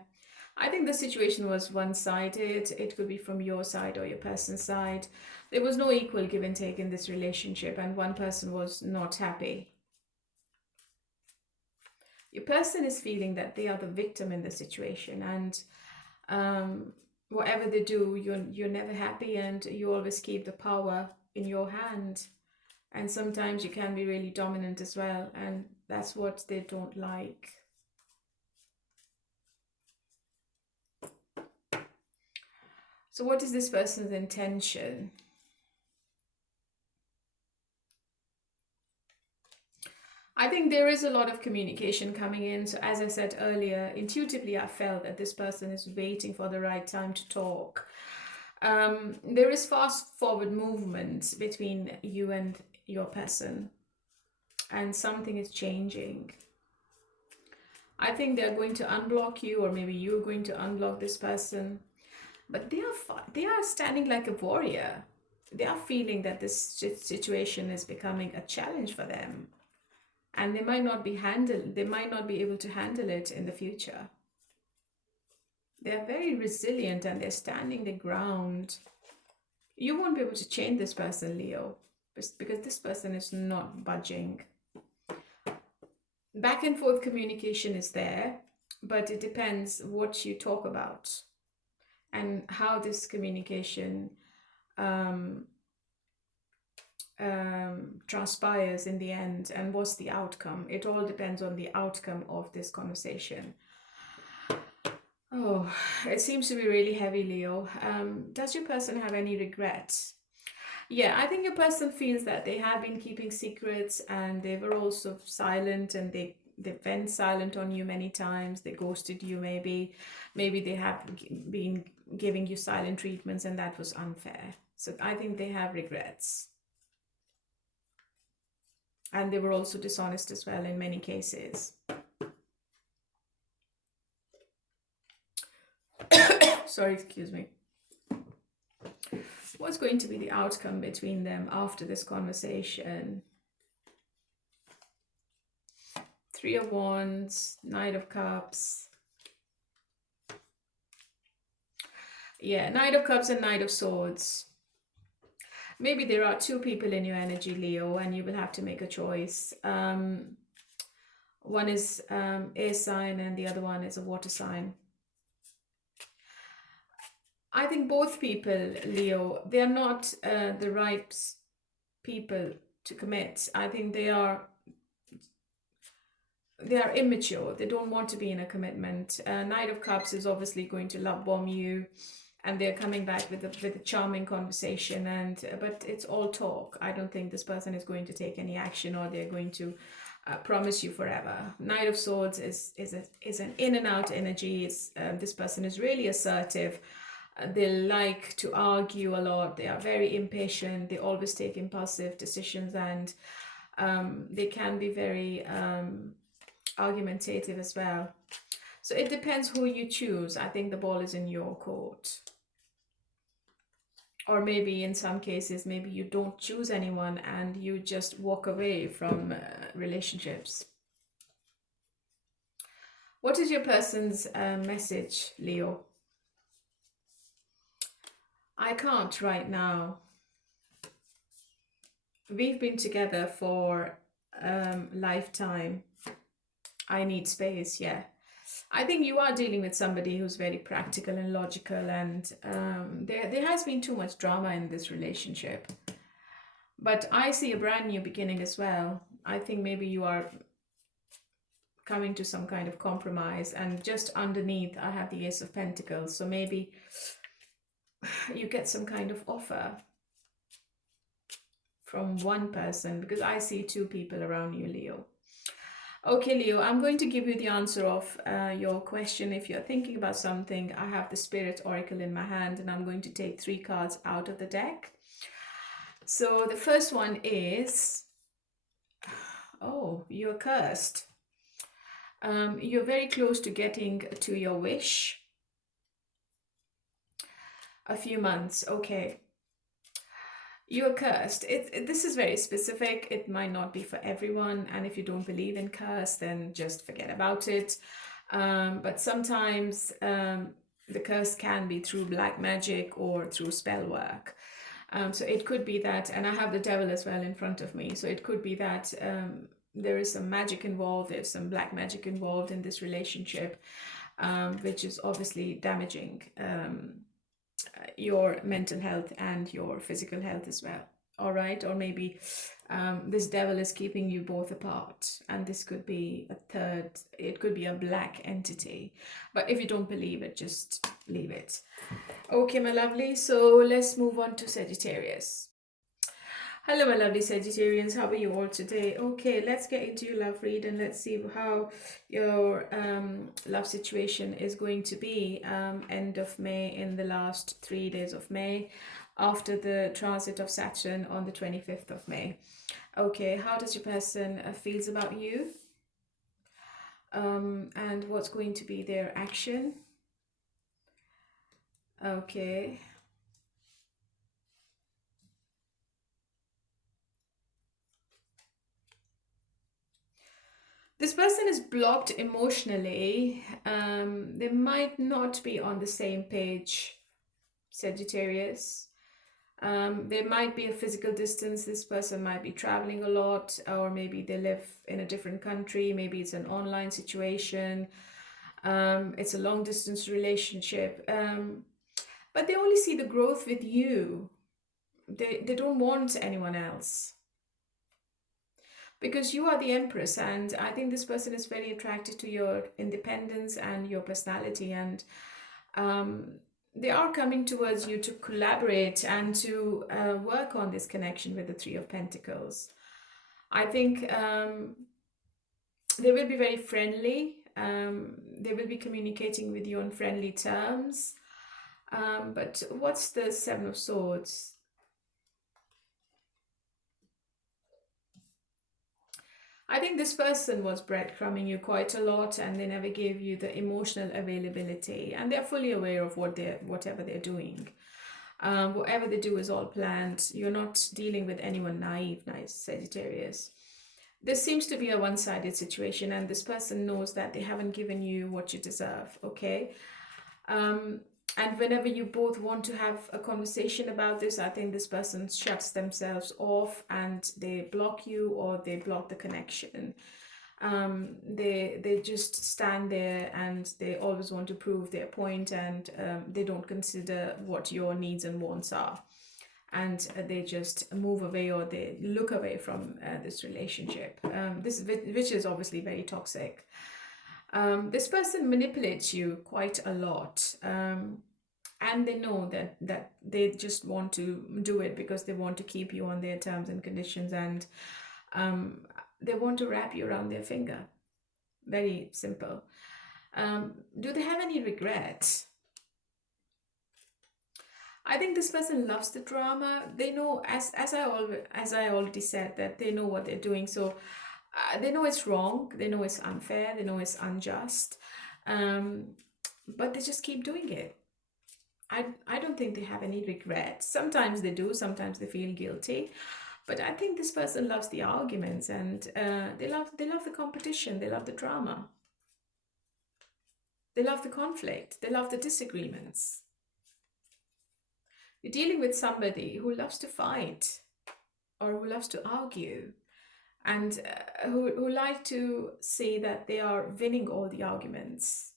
I think the situation was one-sided. It could be from your side or your person's side. There was no equal give and take in this relationship, and one person was not happy. Your person is feeling that they are the victim in the situation, and whatever they do, you're never happy, and you always keep the power in your hand. And sometimes you can be really dominant as well, and that's what they don't like. So what is this person's intention? I think there is a lot of communication coming in. So as I said earlier, intuitively I felt that this person is waiting for the right time to talk. There is fast forward movement between you and your person, and something is changing. I think they're going to unblock you, or maybe you're going to unblock this person. But they are standing like a warrior. They are feeling that this situation is becoming a challenge for them, and they might not be able to handle it in the future. They are very resilient, and they're standing the ground. You won't be able to change this person, Leo, because this person is not budging. Back and forth communication is there, but it depends what you talk about and how this communication transpires in the end, and what's the outcome. It all depends on the outcome of this conversation. Oh, it seems to be really heavy, Leo. Does your person have any regrets? Yeah, I think your person feels that they have been keeping secrets, and they were also silent, and they went silent on you many times. They ghosted you, maybe they have been giving you silent treatments, and that was unfair. So I think they have regrets. And they were also dishonest as well in many cases. Sorry, excuse me. What's going to be the outcome between them after this conversation? Three of Wands, Knight of Cups. Yeah, Knight of Cups and Knight of Swords. Maybe there are two people in your energy, Leo, and you will have to make a choice. One is air sign, and the other one is a water sign. I think both people, Leo, they are not the right people to commit. I think they are immature. They don't want to be in a commitment. Knight of Cups is obviously going to love bomb you, and they're coming back with a charming conversation, but it's all talk. I don't think this person is going to take any action, or they're going to promise you forever. Knight of Swords is an in and out energy. This person is really assertive. They like to argue a lot. They are very impatient. They always take impulsive decisions, and they can be very argumentative as well. So it depends who you choose. I think the ball is in your court. or maybe in some cases, maybe you don't choose anyone and you just walk away from relationships. What is your person's message, Leo? I can't right now. We've been together for lifetime. I need space, yeah. I think you are dealing with somebody who's very practical and logical, and there has been too much drama in this relationship. But I see a brand new beginning as well. I think maybe you are coming to some kind of compromise, and just underneath I have the Ace of Pentacles. So maybe you get some kind of offer from one person, because I see two people around you, Leo. Okay, Leo, I'm going to give you the answer of your question. If you're thinking about something, I have the Spirit Oracle in my hand, and I'm going to take 3 cards out of the deck. So the first one is, oh, you're cursed. You're very close to getting to your wish. A few months, okay. You're cursed. This is very specific. It might not be for everyone. And if you don't believe in curse, then just forget about it. But sometimes the curse can be through black magic or through spell work. So it could be that, and I have the devil as well in front of me. So it could be that there is some magic involved. There's some black magic involved in this relationship, which is obviously damaging your mental health and your physical health as well. All right. Or maybe this devil is keeping you both apart, and this could be a third, it could be a black entity. But if you don't believe it, just leave it. Okay, my lovely. So let's move on to Sagittarius. Hello, my lovely Sagittarians. How are you all today? Okay, let's get into your love read, and let's see how your love situation is going to be end of May, in the last 3 days of May, after the transit of Saturn on the 25th of May. Okay, how does your person feels about you? And what's going to be their action? Okay. This person is blocked emotionally. They might not be on the same page, Sagittarius. There might be a physical distance. This person might be traveling a lot, or maybe they live in a different country. Maybe it's an online situation. It's a long distance relationship. But they only see the growth with you. They don't want anyone else. Because you are the Empress, and I think this person is very attracted to your independence and your personality, and they are coming towards you to collaborate and to work on this connection with the Three of Pentacles. I think they will be very friendly. They will be communicating with you on friendly terms. But what's the Seven of Swords? I think this person was breadcrumbing you quite a lot, and they never gave you the emotional availability, and they're fully aware of whatever they're doing. Whatever they do is all planned. You're not dealing with anyone naive, nice Sagittarius. This seems to be a one-sided situation, and this person knows that they haven't given you what you deserve, okay? And whenever you both want to have a conversation about this, I think this person shuts themselves off and they block you, or they block the connection. They just stand there and they always want to prove their point, and they don't consider what your needs and wants are. And they just move away, or they look away from this relationship, which is obviously very toxic. This person manipulates you quite a lot, and they know that they just want to do it because they want to keep you on their terms and conditions, and they want to wrap you around their finger. Very simple. Do they have any regret? I think this person loves the drama. They know, as I already said, that they know what they're doing. So they know it's wrong. They know it's unfair. They know it's unjust. But they just keep doing it. I don't think they have any regret. Sometimes they do, sometimes they feel guilty. But I think this person loves the arguments, and they love the competition, they love the drama, they love the conflict, they love the disagreements. You're dealing with somebody who loves to fight or who loves to argue, and who like to say that they are winning all the arguments.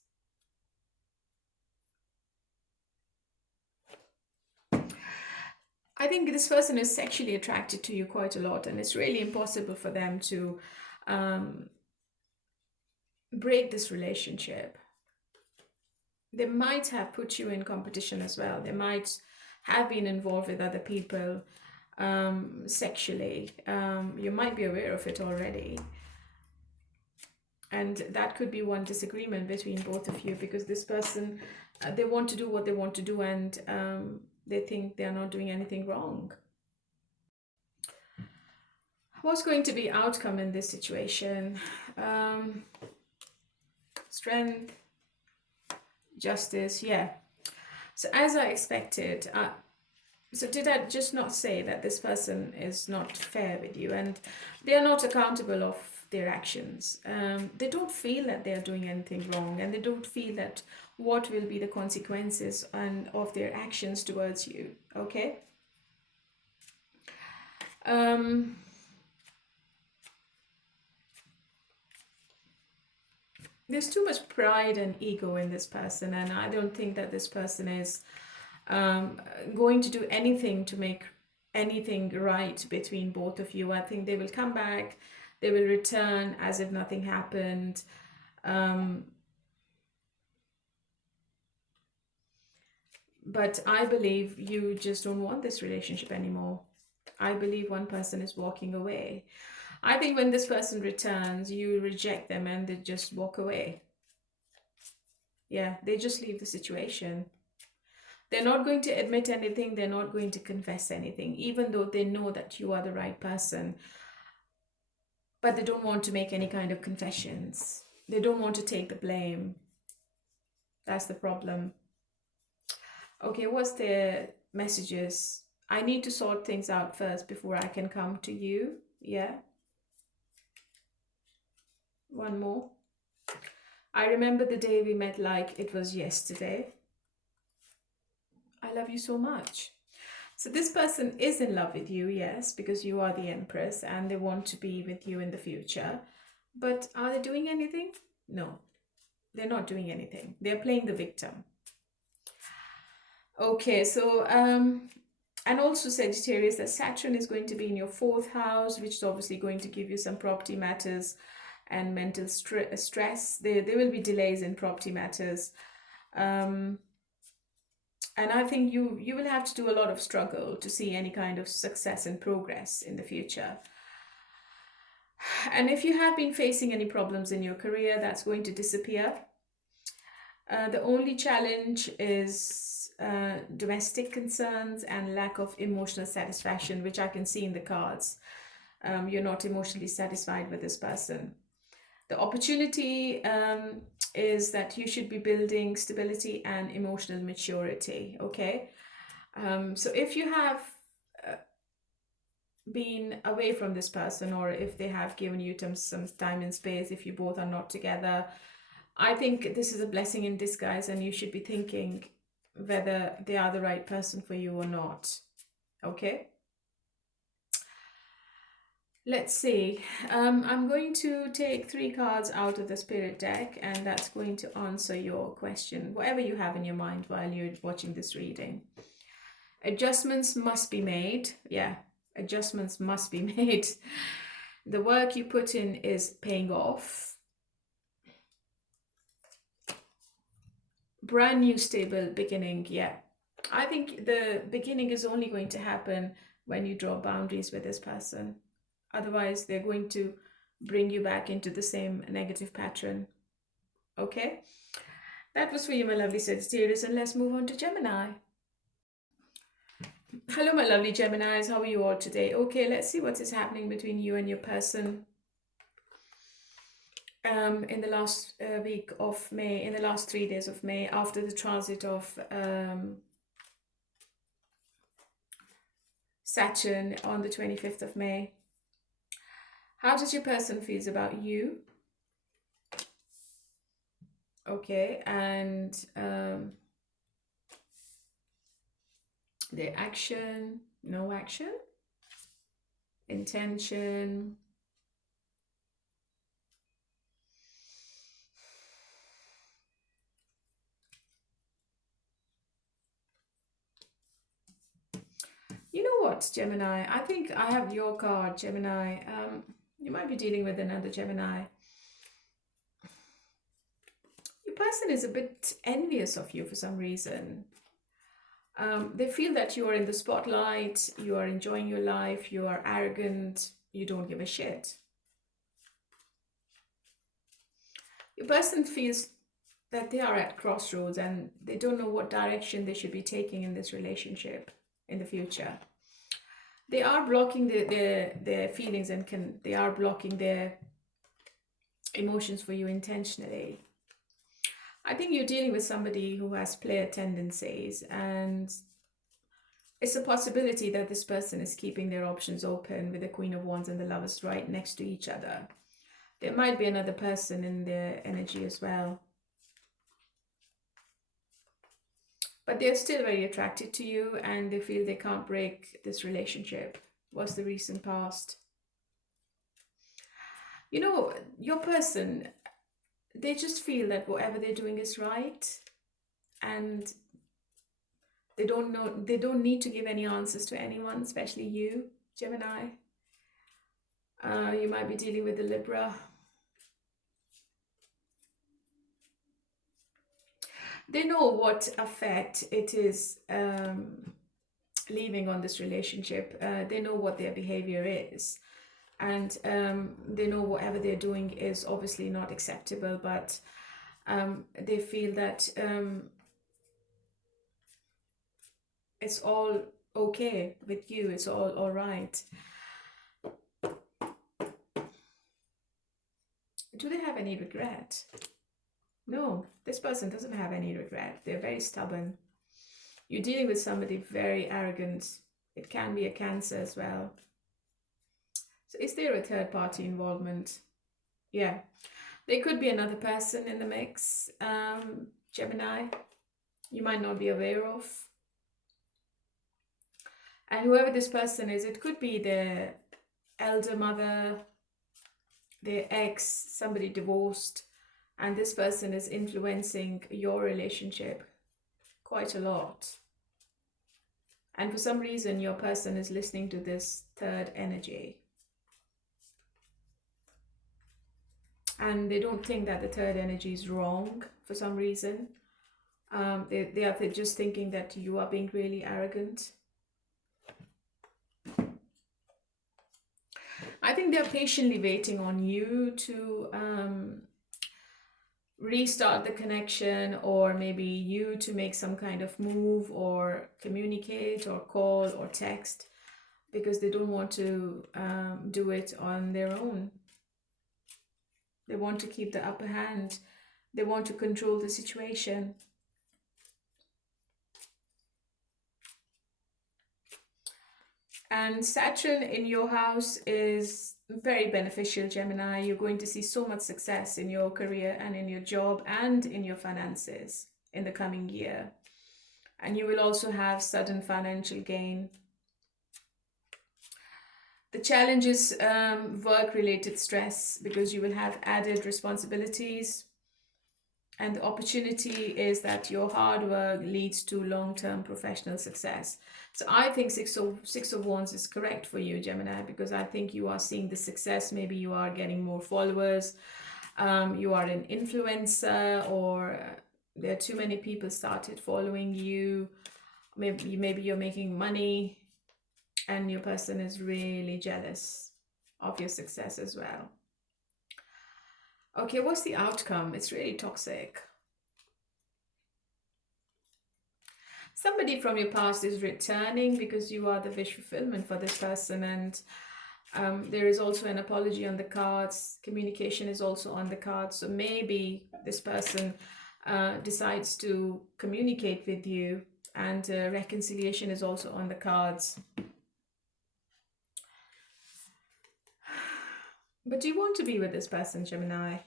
I think this person is sexually attracted to you quite a lot, and it's really impossible for them to break this relationship. They might have put you in competition as well. They might have been involved with other people sexually. You might be aware of it already. And that could be one disagreement between both of you, because this person, they want to do what they want to do, and they think they are not doing anything wrong. What's going to be outcome in this situation? Strength, justice, yeah. So as I expected, so did I just not say that this person is not fair with you, and they are not accountable of their actions? They don't feel that they are doing anything wrong, and they don't feel that what will be the consequences and of their actions towards you. Okay. There's too much pride and ego in this person, and I don't think that this person is going to do anything to make anything right between both of you. I think they will come back, they will return as if nothing happened. But I believe you just don't want this relationship anymore. I believe one person is walking away. I think when this person returns, you reject them and they just walk away. Yeah, they just leave the situation. They're not going to admit anything. They're not going to confess anything, even though they know that you are the right person. But they don't want to make any kind of confessions. They don't want to take the blame. That's the problem. Okay, what's the messages? I need to sort things out first before I can come to you. Yeah. One more. I remember the day we met like it was yesterday. I love you so much. So this person is in love with you, yes, because you are the Empress, and they want to be with you in the future. But are they doing anything? No, they're not doing anything. They're playing the victim. Okay, so and also Sagittarius, that Saturn is going to be in your 4th house, which is obviously going to give you some property matters and mental stress. There will be delays in property matters. And I think you will have to do a lot of struggle to see any kind of success and progress in the future. And if you have been facing any problems in your career, that's going to disappear. The only challenge is domestic concerns and lack of emotional satisfaction, which I can see in the cards. You're not emotionally satisfied with this person. The opportunity is that you should be building stability and emotional maturity, okay? So if you have been away from this person, or if they have given you some time and space, if you both are not together, I think this is a blessing in disguise, and you should be thinking whether they are the right person for you or not, okay? Let's see. I'm going to take 3 cards out of the spirit deck, and that's going to answer your question, whatever you have in your mind while you're watching this reading. Adjustments must be made. Yeah, adjustments must be made. The work you put in is paying off. Brand new stable beginning. Yeah, I think the beginning is only going to happen when you draw boundaries with this person. Otherwise, they're going to bring you back into the same negative pattern. Okay? That was for you, my lovely Sagittarius, and let's move on to Gemini. Hello, my lovely Geminis. How are you all today? Okay, let's see what is happening between you and your person in the last week of May, in the last 3 days of May, after the transit of Saturn on the 25th of May. How does your person feels about you? Okay, and their action, no action, intention. You know what, Gemini? I think I have your card, Gemini. You might be dealing with another Gemini. Your person is a bit envious of you for some reason. They feel that you are in the spotlight, you are enjoying your life, you are arrogant, you don't give a shit. Your person feels that they are at crossroads and they don't know what direction they should be taking in this relationship in the future. They are blocking their feelings and they are blocking their emotions for you intentionally. I think you're dealing with somebody who has player tendencies, and it's a possibility that this person is keeping their options open with the Queen of Wands and the Lovers right next to each other. There might be another person in their energy as well. But they're still very attracted to you and they feel they can't break this relationship. What's the recent past? You know, your person, they just feel that whatever they're doing is right, and they don't need to give any answers to anyone, especially you, Gemini. You might be dealing with the Libra. They know what effect it is leaving on this relationship. They know what their behavior is. And they know whatever they're doing is obviously not acceptable, but they feel that it's all okay with you. It's all right. Do they have any regret? No, this person doesn't have any regret. They're very stubborn. You're dealing with somebody very arrogant. It can be a Cancer as well. So is there a third party involvement? Yeah, there could be another person in the mix, Gemini, you might not be aware of. And whoever this person is, it could be their elder mother, their ex, somebody divorced, and this person is influencing your relationship quite a lot. And for some reason, your person is listening to this third energy. And they don't think that the third energy is wrong for some reason. They are just thinking that you are being really arrogant. I think they're patiently waiting on you to restart the connection, or maybe you to make some kind of move or communicate or call or text, because they don't want to do it on their own. They want to keep the upper hand. They want to control the situation. And Saturn in your house is very beneficial, Gemini. You're going to see so much success in your career and in your job and in your finances in the coming year. And you will also have sudden financial gain. The challenge is work-related stress, because you will have added responsibilities. And the opportunity is that your hard work leads to long-term professional success. So I think Six of Wands is correct for you, Gemini, because I think you are seeing the success. Maybe you are getting more followers. You are an influencer, or there are too many people started following you. Maybe you're making money and your person is really jealous of your success as well. Okay, what's the outcome? It's really toxic. Somebody from your past is returning because you are the wish fulfillment for this person, and there is also an apology on the cards. Communication is also on the cards. So maybe this person decides to communicate with you, and reconciliation is also on the cards. But do you want to be with this person, Gemini?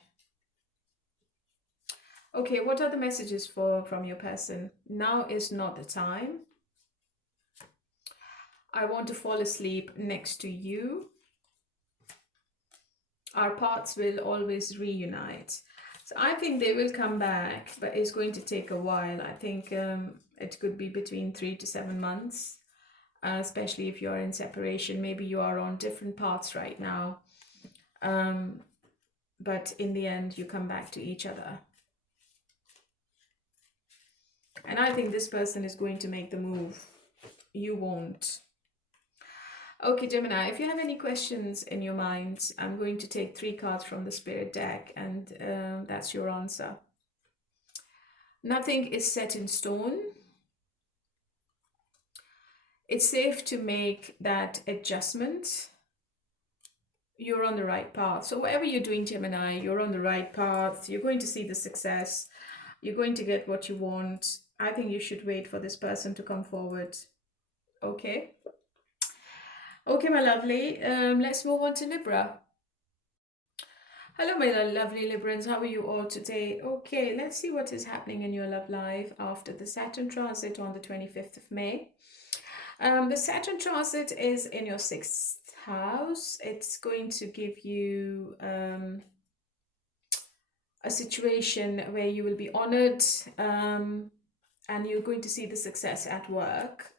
Okay, what are the messages from your person? Now is not the time. I want to fall asleep next to you. Our paths will always reunite. So I think they will come back, but it's going to take a while. I think it could be between 3 to 7 months, especially if you're in separation. Maybe you are on different paths right now. But in the end, you come back to each other. And I think this person is going to make the move. You won't. Okay, Gemini, if you have any questions in your mind, I'm going to take 3 cards from the Spirit deck, and that's your answer. Nothing is set in stone. It's safe to make that adjustment. You're on the right path. So whatever you're doing, Gemini, you're on the right path. You're going to see the success. You're going to get what you want. I think you should wait for this person to come forward. Okay? Okay, my lovely. Let's move on to Libra. Hello, my lovely Librans. How are you all today? Okay, let's see what is happening in your love life after the Saturn transit on the 25th of May. The Saturn transit is in your 6th house. It's going to give you a situation where you will be honored, and you're going to see the success at work.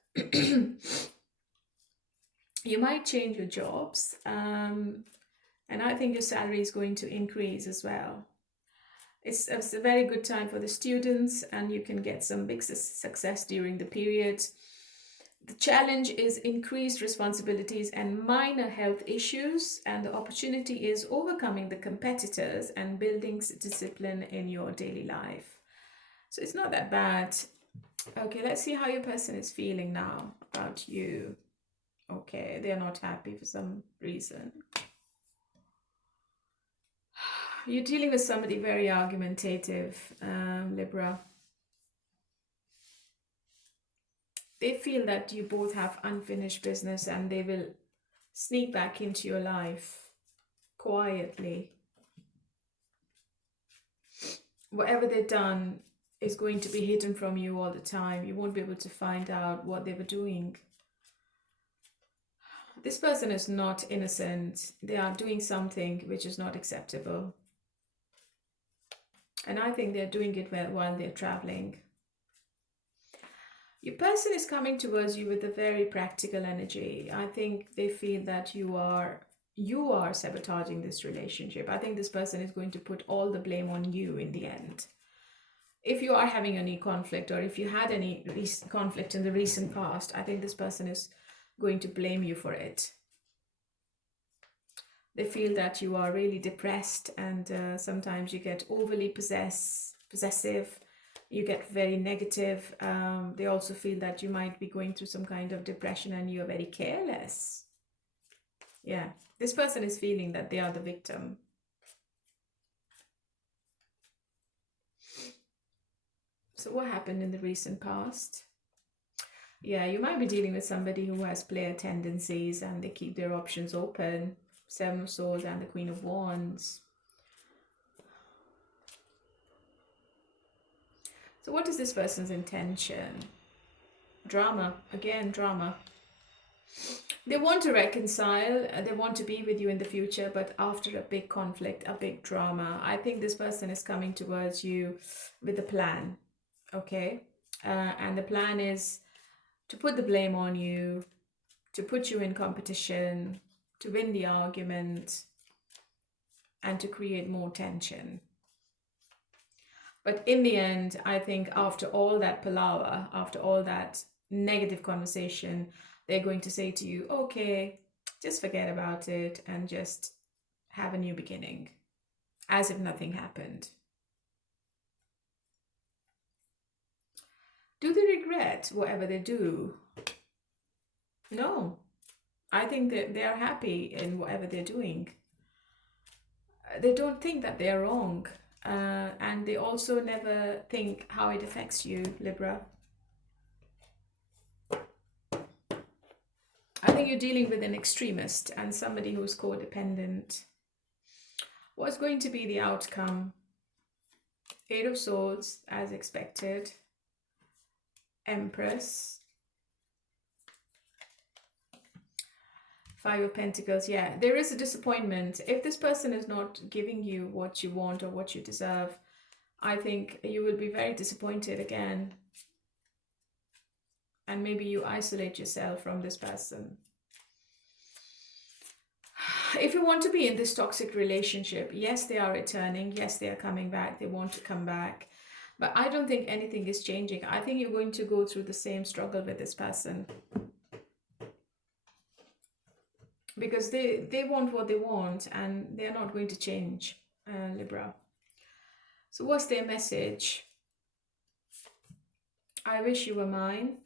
You might change your jobs, and I think your salary is going to increase as well. It's a very good time for the students, and you can get some big success during the period. The challenge is increased responsibilities and minor health issues, and the opportunity is overcoming the competitors and building discipline in your daily life. So it's not that bad. Okay, let's see how your person is feeling now about you. Okay, they're not happy for some reason. You're dealing with somebody very argumentative, Libra. They feel that you both have unfinished business, and they will sneak back into your life quietly. Whatever they've done is going to be hidden from you all the time. You won't be able to find out what they were doing. This person is not innocent. They are doing something which is not acceptable. And I think they're doing it while they're traveling. Your person is coming towards you with a very practical energy. I think they feel that you are sabotaging this relationship. I think this person is going to put all the blame on you in the end. If you are having any conflict, or if you had any conflict in the recent past, I think this person is going to blame you for it. They feel that you are really depressed, and sometimes you get overly possessive. You get very negative. They also feel that you might be going through some kind of depression, and you're very careless. Yeah, this person is feeling that they are the victim. So what happened in the recent past? Yeah, you might be dealing with somebody who has player tendencies, and they keep their options open. 7 of Swords and the Queen of Wands. So what is this person's intention? Drama. Again, drama. They want to reconcile. They want to be with you in the future, but after a big conflict, a big drama. I think this person is coming towards you with a plan. Okay? And the plan is to put the blame on you, to put you in competition, to win the argument, and to create more tension. But in the end, I think after all that palaver, after all that negative conversation, they're going to say to you, okay, just forget about it and just have a new beginning, as if nothing happened. Do they regret whatever they do? No. I think that they are happy in whatever they're doing. They don't think that they're wrong. And they also never think how it affects you, Libra. I think you're dealing with an extremist and somebody who's codependent. What's going to be the outcome? Eight of Swords, as expected. Empress. Five of Pentacles. Yeah, there is a disappointment. If this person is not giving you what you want or what you deserve, I think you will be very disappointed again. And maybe you isolate yourself from this person. If you want to be in this toxic relationship, yes, they are returning. Yes, they are coming back. They want to come back. But I don't think anything is changing. I think you're going to go through the same struggle with this person. Because they want what they want and they're not going to change, Libra. So what's their message? I wish you were mine.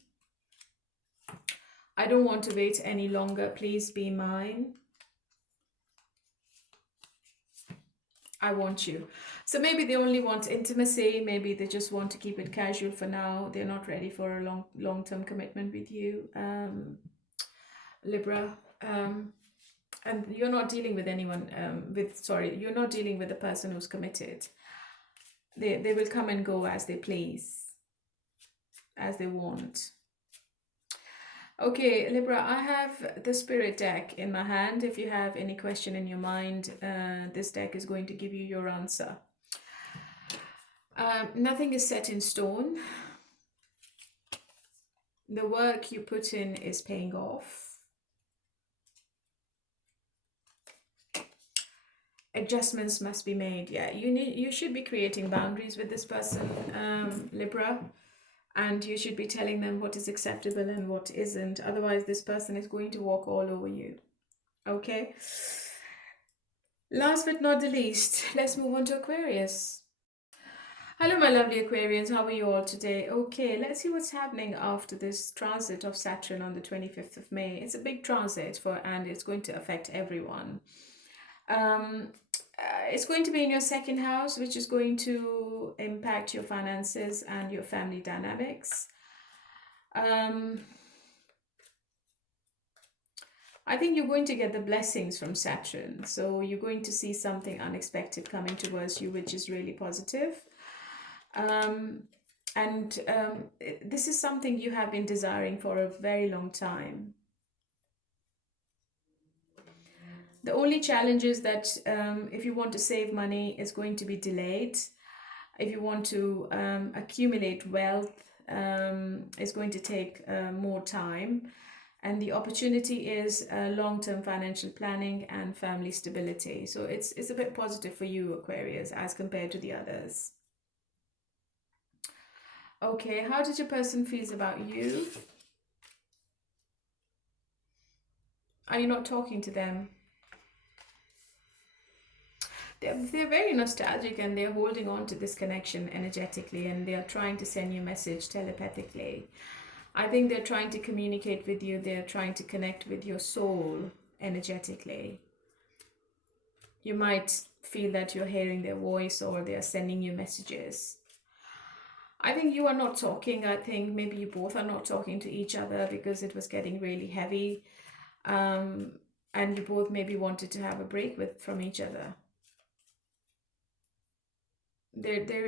I don't want to wait any longer. Please be mine. I want you. So maybe they only want intimacy. Maybe they just want to keep it casual for now. They're not ready for a long-term commitment with you, Libra. And you're not dealing with anyone, you're not dealing with a person who's committed. They will come and go as they please, as they want. Okay, Libra, I have the Spirit deck in my hand. If you have any question in your mind, this deck is going to give you your answer. Nothing is set in stone. The work you put in is paying off. Adjustments must be made. Yeah, you should be creating boundaries with this person, Libra. And you should be telling them what is acceptable and what isn't. Otherwise, this person is going to walk all over you. Okay? Last but not the least, let's move on to Aquarius. Hello, my lovely Aquarians. How are you all today? Okay, let's see what's happening after this transit of Saturn on the 25th of May. It's a big transit and it's going to affect everyone. It's going to be in your second house, which is going to impact your finances and your family dynamics. I think you're going to get the blessings from Saturn. So you're going to see something unexpected coming towards you, which is really positive. This is something you have been desiring for a very long time. The only challenge is that if you want to save money, it's going to be delayed. If you want to accumulate wealth, it's going to take more time. And the opportunity is long-term financial planning and family stability. So it's a bit positive for you, Aquarius, as compared to the others. Okay, how did your person feel about you? Are you not talking to them? They're very nostalgic and they're holding on to this connection energetically, and they're trying to send you a message telepathically. I think they're trying to communicate with you. They're trying to connect with your soul energetically. You might feel that you're hearing their voice or they're sending you messages. I think you are not talking. I think maybe you both are not talking to each other because it was getting really heavy. And you both maybe wanted to have a break from each other. There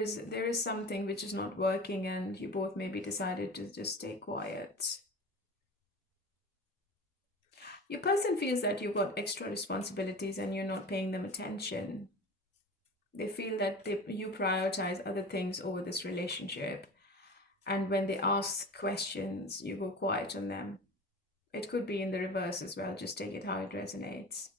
is something which is not working, and you both maybe decided to just stay quiet. Your person feels that you've got extra responsibilities and you're not paying them attention. They feel that you prioritize other things over this relationship, and when they ask questions, you go quiet on them. It could be in the reverse as well. Just take it how it resonates.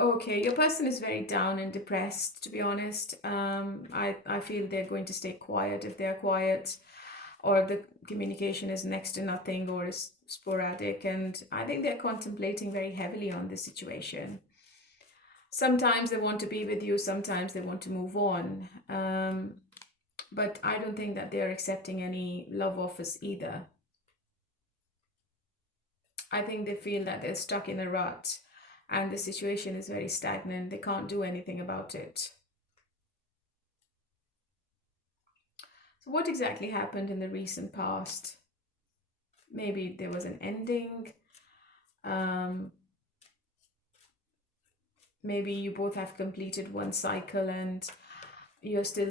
Okay, your person is very down and depressed, to be honest. I feel they're going to stay quiet if they're quiet, or the communication is next to nothing or is sporadic. And I think they're contemplating very heavily on this situation. Sometimes they want to be with you, sometimes they want to move on. But I don't think that they're accepting any love offers either. I think they feel that they're stuck in a rut and the situation is very stagnant. They can't do anything about it. So what exactly happened in the recent past? Maybe there was an ending. maybe you both have completed one cycle and you still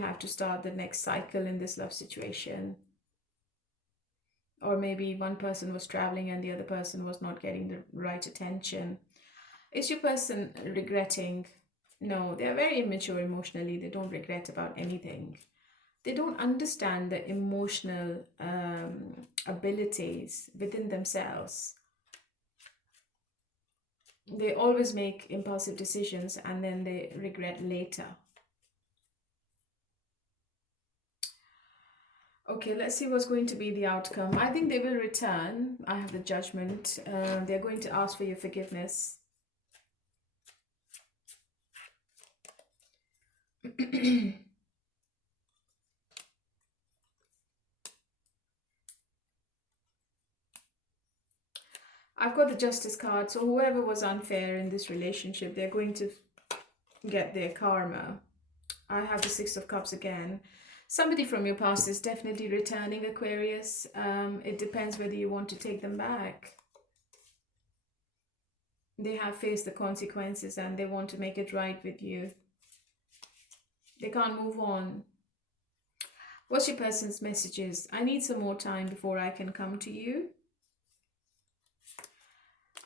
have to start the next cycle in this love situation. Or maybe one person was traveling and the other person was not getting the right attention. Is your person regretting? No, they are very immature emotionally. They don't regret about anything. They don't understand the emotional abilities within themselves. They always make impulsive decisions and then they regret later. Okay, let's see what's going to be the outcome. I think they will return. I have the Judgment. They're going to ask for your forgiveness. I've got the Justice card. So whoever was unfair in this relationship, they're going to get their karma. I have the Six of Cups again. Somebody from your past is definitely returning, Aquarius. It depends whether you want to take them back. They have faced the consequences and they want to make it right with you. They can't move on. What's your person's messages? I need some more time before I can come to you.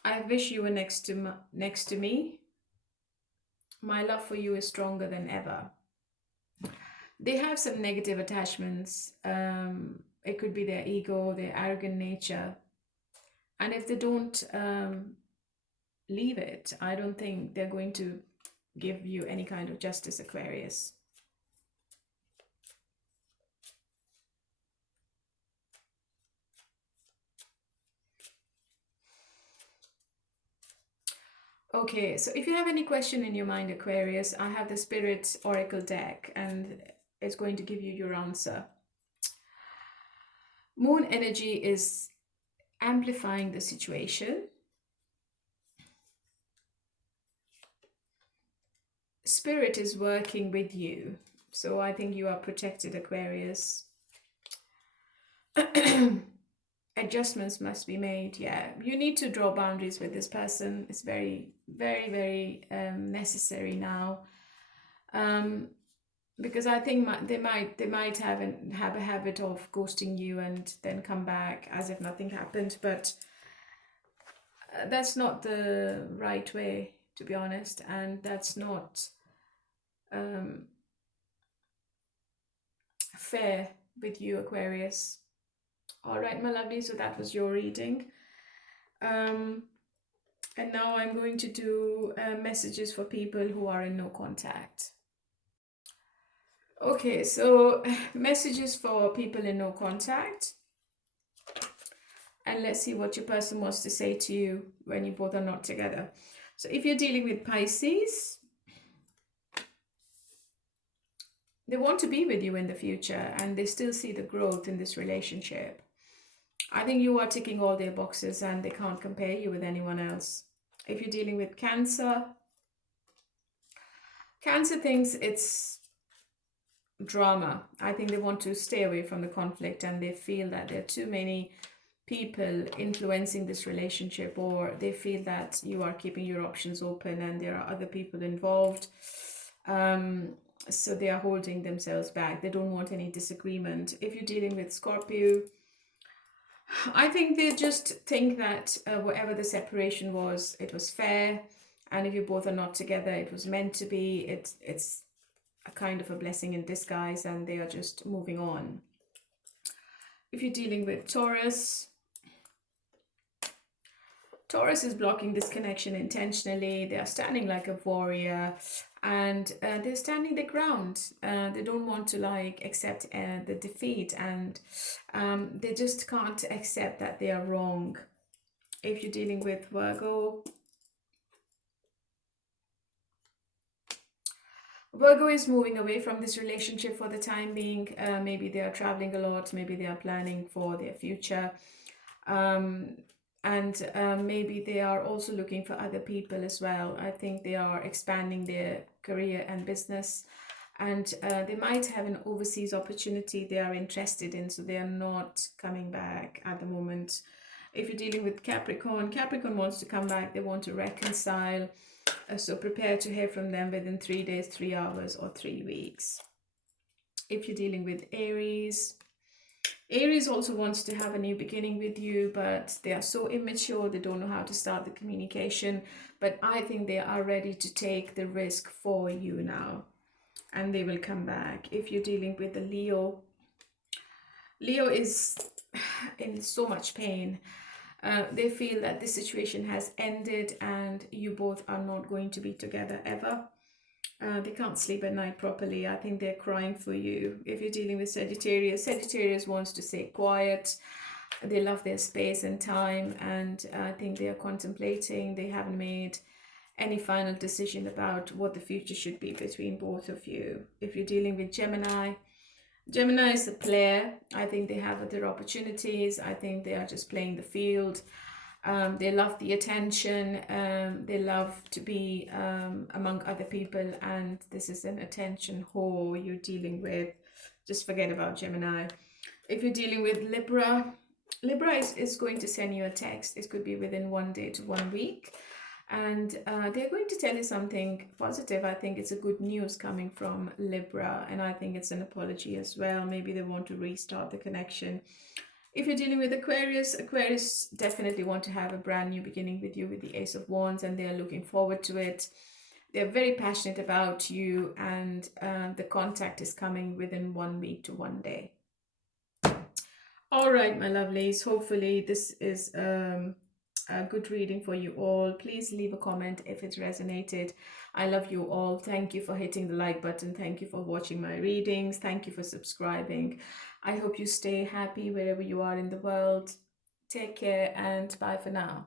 I wish you were next to me. My love for you is stronger than ever. They have some negative attachments. It could be their ego, their arrogant nature. And if they don't leave it, I don't think they're going to give you any kind of justice, Aquarius. Okay, so if you have any question in your mind, Aquarius, I have the Spirit Oracle deck and it's going to give you your answer. Moon energy is amplifying the situation. Spirit is working with you. So I think you are protected, Aquarius. Adjustments must be made. Yeah, you need to draw boundaries with this person. It's very, very, very necessary now. Because I think they might have a habit of ghosting you and then come back as if nothing happened. But that's not the right way, to be honest, and that's not fair with you, Aquarius. All right, my lovely, so that was your reading. And now I'm going to do messages for people who are in no contact. Okay, so messages for people in no contact. And let's see what your person wants to say to you when you both are not together. So if you're dealing with Pisces, they want to be with you in the future and they still see the growth in this relationship. I think you are ticking all their boxes and they can't compare you with anyone else. If you're dealing with Cancer, Cancer thinks it's drama. I think they want to stay away from the conflict and they feel that there are too many people influencing this relationship, or they feel that you are keeping your options open and there are other people involved. So they are holding themselves back. They don't want any disagreement. If you're dealing with Scorpio, I think they just think that whatever the separation was, it was fair. And if you both are not together, it was meant to be. It's a kind of a blessing in disguise and they are just moving on. If you're dealing with Taurus, Taurus is blocking this connection intentionally. They are standing like a warrior and they're standing their ground. They don't want to accept the defeat and they just can't accept that they are wrong. If you're dealing with Virgo, Virgo is moving away from this relationship for the time being. Maybe they are traveling a lot. Maybe they are planning for their future. And maybe they are also looking for other people as well. I think they are expanding their career and business. And they might have an overseas opportunity they are interested in. So they are not coming back at the moment. If you're dealing with Capricorn, Capricorn wants to come back. They want to reconcile. So prepare to hear from them within 3 days, 3 hours, or 3 weeks. If you're dealing with Aries, Aries also wants to have a new beginning with you, but they are so immature, they don't know how to start the communication. But I think they are ready to take the risk for you now, and they will come back. If you're dealing with a Leo, Leo is in so much pain. They feel that this situation has ended and you both are not going to be together ever. They can't sleep at night properly. I think they're crying for you. If you're dealing with Sagittarius, Sagittarius wants to stay quiet. They love their space and time, and I think they are contemplating. They haven't made any final decision about what the future should be between both of you. If you're dealing with Gemini, Gemini is a player. I think they have other opportunities. I think they are just playing the field. They love the attention. They love to be among other people, and this is an attention whore you're dealing with. Just forget about Gemini. If you're dealing with Libra, Libra is going to send you a text. It could be within 1 day to 1 week. And they're going to tell you something positive. I think it's a good news coming from Libra, and I think it's an apology as well. Maybe they want to restart the connection. If you're dealing with Aquarius, Aquarius definitely want to have a brand new beginning with you with the Ace of Wands, and they're looking forward to it. They're very passionate about you, and the contact is coming within 1 week to 1 day. All right, my lovelies. Hopefully this is a good reading for you all. Please leave a comment if it resonated. I love you all. Thank you for hitting the like button. Thank you for watching my readings. Thank you for subscribing. I hope you stay happy wherever you are in the world. Take care and bye for now.